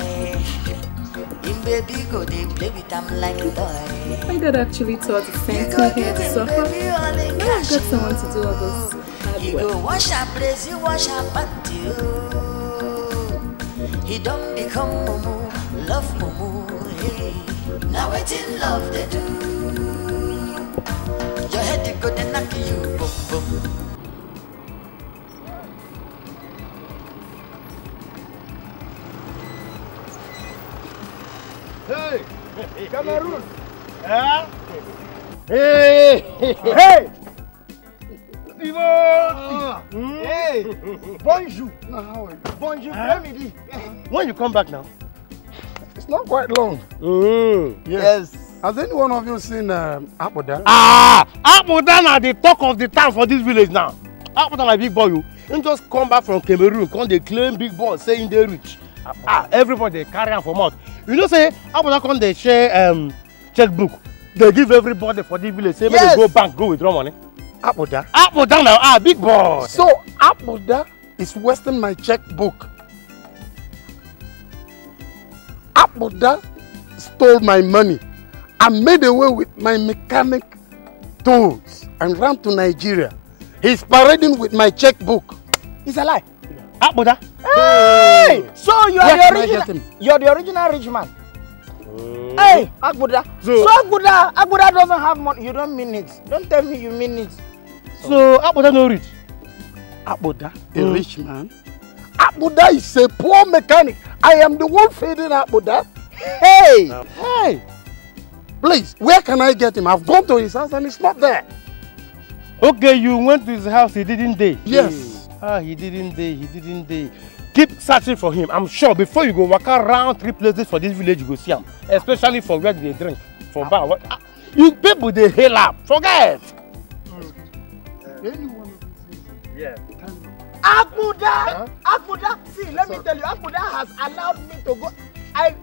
Him baby go they play with him like a toy. My dad actually taught the same thing here to suffer. Now I've got someone to do all this hard work. He go wash up praise, you wash up panty. He don't become mumu, love mumu. Hey. Now it's in love they do. Your head they go they knock you, boom boom. Hey, Cameroon. Hey. Hey, bonjour. Bonjour, midi. When you come back now? It's not quite long. Yes. Has any one of you seen Apoda? Apoda are the talk of the town for this village now. Apoda are big boy. You just come back from Cameroon, come they claim big boy saying they rich. Everybody they carry on for mouth. You know say Apoda come they share checkbook. They give everybody for the village. Say yes. They go bank, go withdraw money. Apoda now, big boy. So Apoda is wasting my checkbook. Apoda stole my money and made away with my mechanic tools and ran to Nigeria. He's parading with my checkbook. It's a lie. Apoda. Hey! So you are the original. You're the original rich man. Hey, Apoda. So Apoda doesn't have money. You don't mean it. Don't tell me you mean it. So Apoda no rich. Apoda, a rich man. Apoda is a poor mechanic. I am the one feeding Apoda. Hey! Hey! Please, where can I get him? I've gone to his house and he's not there. Okay, you went to his house, he didn't day. Yes. He didn't day. Keep searching for him. I'm sure before you go walk around 3 places for this village, you go see him. Especially for where they drink. For bar. You people, they hail up. Forget. Yeah. Apoda! Apoda! See, let me tell you, Apoda has allowed me to go. I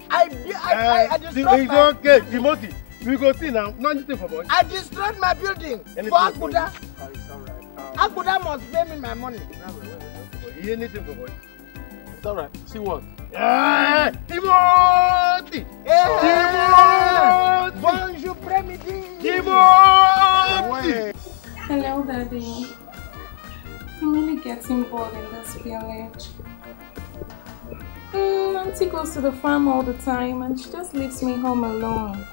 destroyed it's okay, Timothy. We go see now. Not anything for boy. I destroyed my building for Apoda. It's alright. Apoda must pay me my money. Anything for boy. It's alright. See what? Timothy! Timothy! Bonjour, Premidi! Timothy! Hello, Daddy. I'm really getting bored in this village. Auntie goes to the farm all the time and she just leaves me home alone.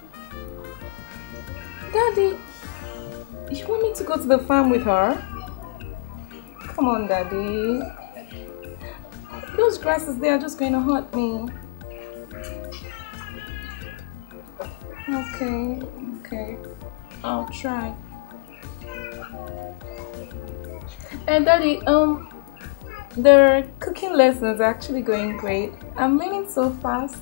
Daddy, you want me to go to the farm with her? Come on, Daddy. You those grasses, they are just going to hurt me. Okay. I'll try. And Daddy, the cooking lessons are actually going great. I'm learning so fast.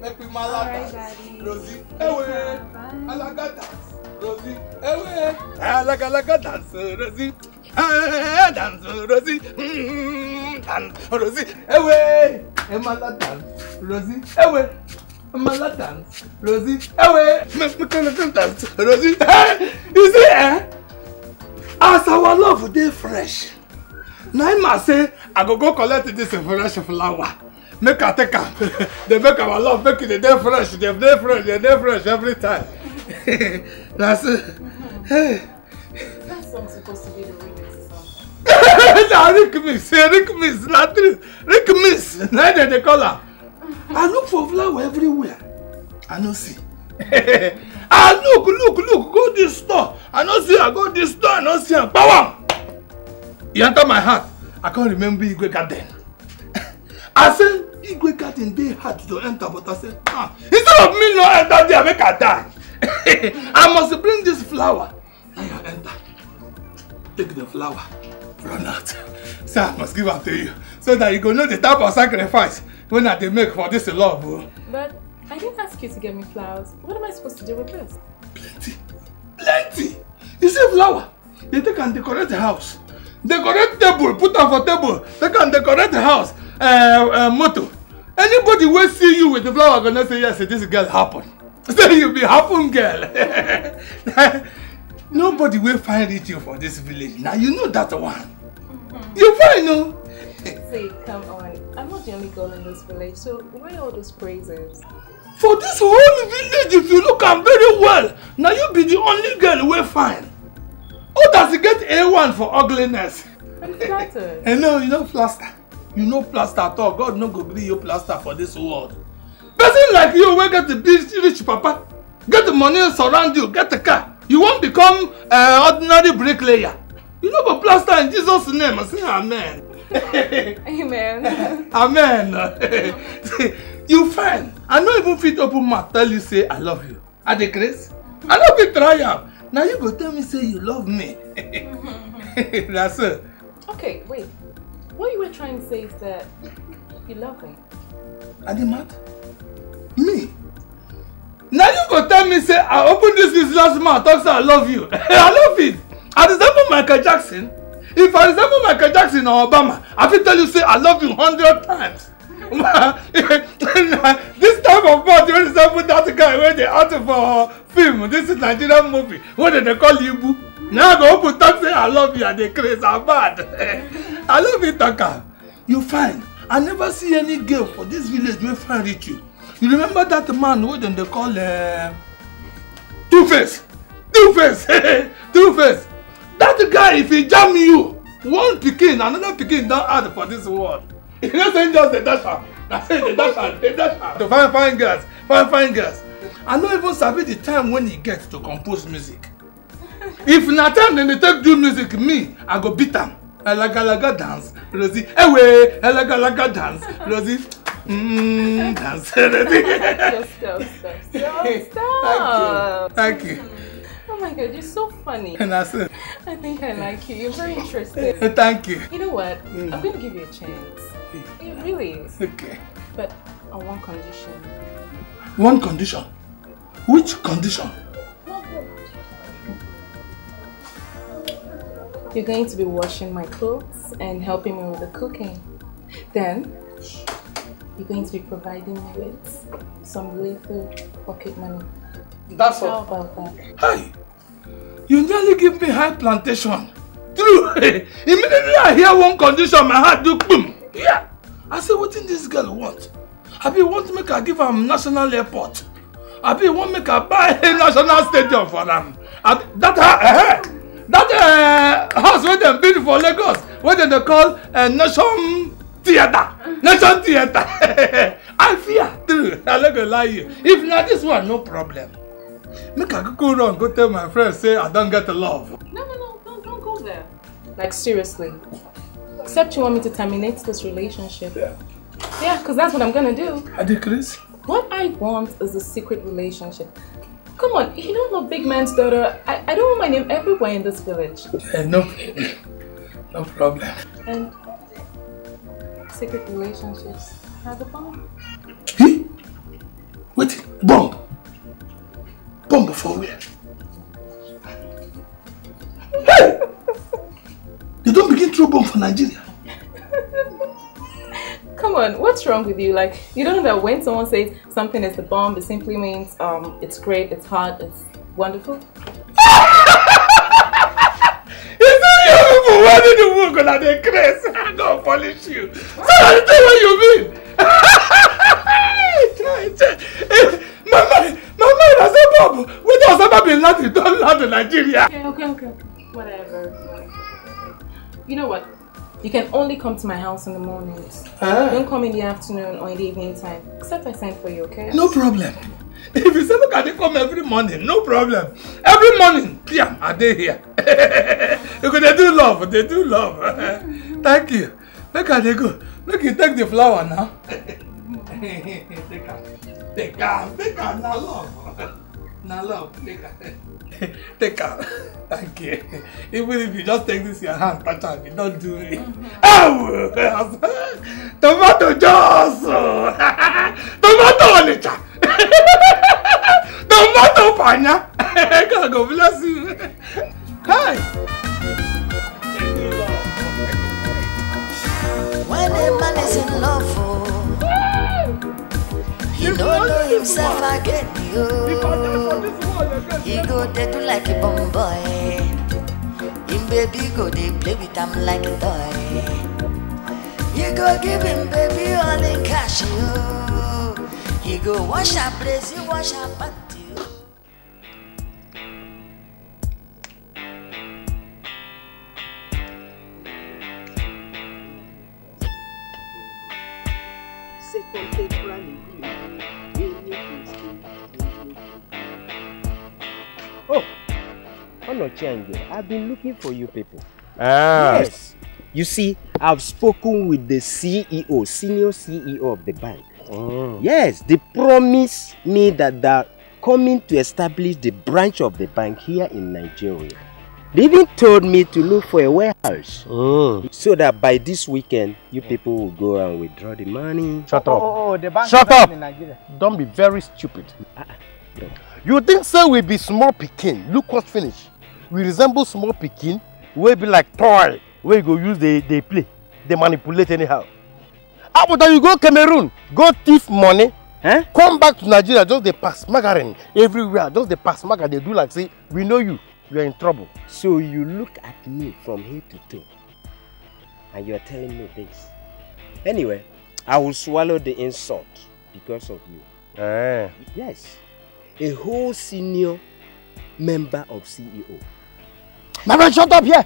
Make me malaga, Rosie. Ewe, alaga dance, Rosie. Ewe, alaga dance, Rosie. Dance, Rosie. Dance, Rosie. Ewe, emala dance, Rosie. Ewe, emala dance, Rosie. Ewe, make me dance, Rosie. You see, as our love dey fresh, now I must say I go collect this fresh flower. Make I take am. They make our love make it dey fresh, they dey fresh every time. That's it. Hey. That song's supposed to be the remix song. Nah, remix, not true. Remix, neither they call her. I look for flower everywhere. I no see. I look, go this store. I no see, I go this store, I no see. Power! You enter my heart. I can't remember Igwe Garden. I said, Igwe Garden, they hard to enter, but I said, instead of me not enter there, make I die. I must bring this flower. And you enter. Take the flower. Run out. So I must give it to you. So that you go know the type of sacrifice when I make for this love. Bro. But I didn't ask you to get me flowers. What am I supposed to do with this? Plenty. You see flower, they take and decorate the house. Decorate table, put them for table. They can decorate the house. Motto. Anybody will see you with the flower gonna say, yes, this girl happen. So you be happen girl. Nobody will find you for this village. Now you know that one. You find no? See, come on. I'm not the only girl in this village, so why all those praises? For this whole village, if you look at very well, now you be the only girl who will find. Oh, does he get A1 for ugliness? I'm flattered. And no, you know plaster. You know plaster at all. God no go bring you plaster for this world. Person like you will get the rich papa. Get the money surround you, get the car. You won't become ordinary bricklayer. You know but plaster in Jesus' name. I say amen. Amen. Amen. You fine. I don't even fit open mouth tell you say I love you. At the grace. I don't fit try am. Now you go tell me say you love me. That's it. Okay, wait. What you were trying to say is that you love me. Are you mad? Me? Now you go tell me say I open this last mouth talk say I love you. I love it. I resemble Michael Jackson. If I resemble Michael Jackson or Obama, I will tell you say I love you 100 times. This type of part you resemble that guy when they act for film. This is Nigerian movie. What they call Igbo? Now I go open talk say I love you and they crazy. I'm bad. I love you, Taka. You fine. I never see any girl for this village who find it you. You remember that man who they call Two-Face? Two-Face. Two-Face. That guy, if he jam you, one pikin, another pikin don't add for this world. He doesn't just the dasher. I say the dasher. To find girls, find girls. I don't even sabi the time when he gets to compose music. If na time then they take do music, me, I go beat them. Alaga dance, Rosie. Ewe, alaga dance, Rosie. Dance, Rosie. Stop. Thank you. Oh my God, you're so funny. And I said, I think I like you. You're very interesting. Thank you. You know what? I'm going to give you a chance. It really is. Okay. But on one condition. One condition? Which condition? You're going to be washing my clothes and helping me with the cooking. Then, you're going to be providing me with some little pocket money. That's How all. about that? Hey, you nearly give me high plantation. True. Immediately I hear one condition, my heart do boom. Yeah. I say, what in this girl want? I be want to make her give am national airport. I be want make her buy a national stadium for them. That house where they build for Lagos, where they call Nation Theatre. Nation Theatre. I fear, true. I'm not gonna lie you. If not this one, no problem. Make I go run, go tell my friends, say I don't get the love. No, don't go there. Like seriously. Except you want me to terminate this relationship. Yeah, because that's what I'm gonna do. Chris? What I want is a secret relationship. Come on, you don't know big man's daughter. I don't want my name everywhere in this village. No problem. And secret relationships have a bomb. Wait, bomb? Bomb for where? Hey! You don't begin to throw bomb for Nigeria. Come on, what's wrong with you? Like, you don't know that when someone says something is the bomb, it simply means it's great, it's hot, it's wonderful? You see you people wanting to work on the crest. I'm gonna polish you. So I tell what you mean. My mind has a bomb. We don't ever been Latin, don't land in Nigeria. Okay. Whatever. You know what? You can only come to my house in the mornings. Don't come in the afternoon or in the evening time. Except I send for you, okay? No problem. If you say, look, they come every morning, no problem. Every morning, yeah, are they here? Because they do love, Thank you. Look how they go. Look, you take the flower now. Take her, now love. Now love, take her. Thank you. Even if you just take this in your hand, touch her, you don't do it. Oh! Tomato juice! Tomato onicha! Tomato panya! God go bless you. Hi! When a man is in love, he don't know himself again, yo. He go they do like a bomb boy. Him baby go they play with him like a toy. You go give him baby all in cash, yo. He go wash her brace, you wash her panty. Oh, Onojie, I've been looking for you people. Yes. You see, I've spoken with the CEO, senior CEO of the bank. Yes, they promised me that they're coming to establish the branch of the bank here in Nigeria. They even told me to look for a warehouse. So that by this weekend, you people will go and withdraw the money. Shut up. The bank Shut up. in Nigeria. Don't be very stupid. You think so we be small pikin? Look what's finished. We resemble small pikin. We be like toy. Where you go use they play. They manipulate anyhow. After you go Cameroon, go thief money. Come back to Nigeria, just they pass margarine everywhere. Just they pass margarine. They do like say, we know you. You are in trouble. So you look at me from head to toe. And you are telling me this. Anyway, I will swallow the insult because of you. Yes. A whole senior member of CEO. My friend, shut up here.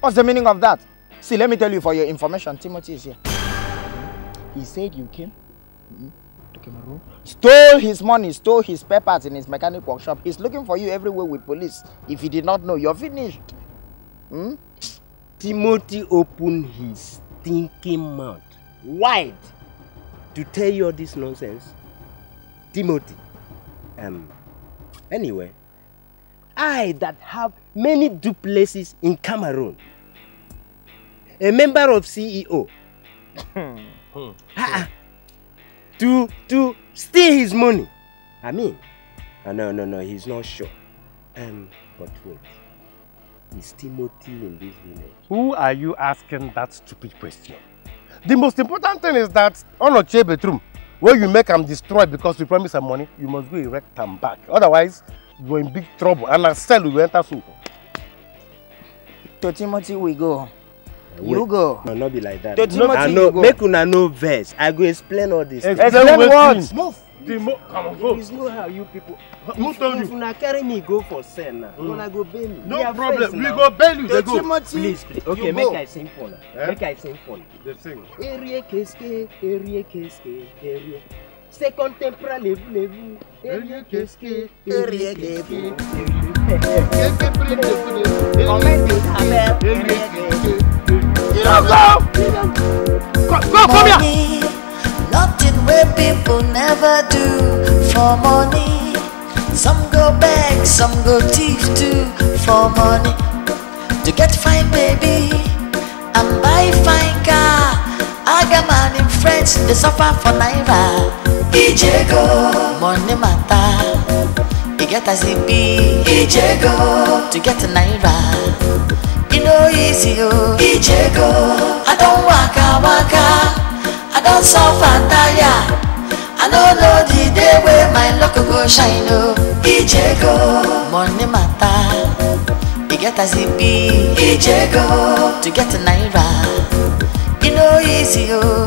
What's the meaning of that? See, let me tell you for your information, Timothy is here. He said you came to Cameroon, stole his money, stole his spare parts in his mechanic workshop. He's looking for you everywhere with police. If he did not know, you're finished. Timothy opened his stinking mouth wide to tell you all this nonsense. Timothy. Anyway, I that have many duplexes in Cameroon, a member of CEO, to steal his money. I mean, no, he's not sure. But wait, is Timothy in this village? Who are you asking that stupid question? The most important thing is that Onojie bedroom, where you make them destroy because you promise them money, you must go erect them back. Otherwise, you're in big trouble. And I sell you enter soup. To Timothy we go. You go. No, not be like that. To Timothy you go. Make una no verse. I go explain all this. Explain what? Move. Come on, go. There is no how you people. Who told you? If una carry me go for sell now, una go bail me. No problem. We go bail you. They go. Please. Okay, make I sing for now. Make I sing for you. They sing. Area keske, area keske, area. C'est contemporain, levu. Come here. Nothing where people never do for money. Some go beg, some go thief too for money. To get fine baby and buy fine car. I got man in French, they suffer for Naira. Ijego, money matter. You get as it be. Ijego, to get a Naira. You know easy oh. Ijego, I don't waka. I don't suffer tire. I don't know the day where my luck go shine oh. Ijego, money matter. You get as it be. Ijego, to get a Naira. You know easy oh.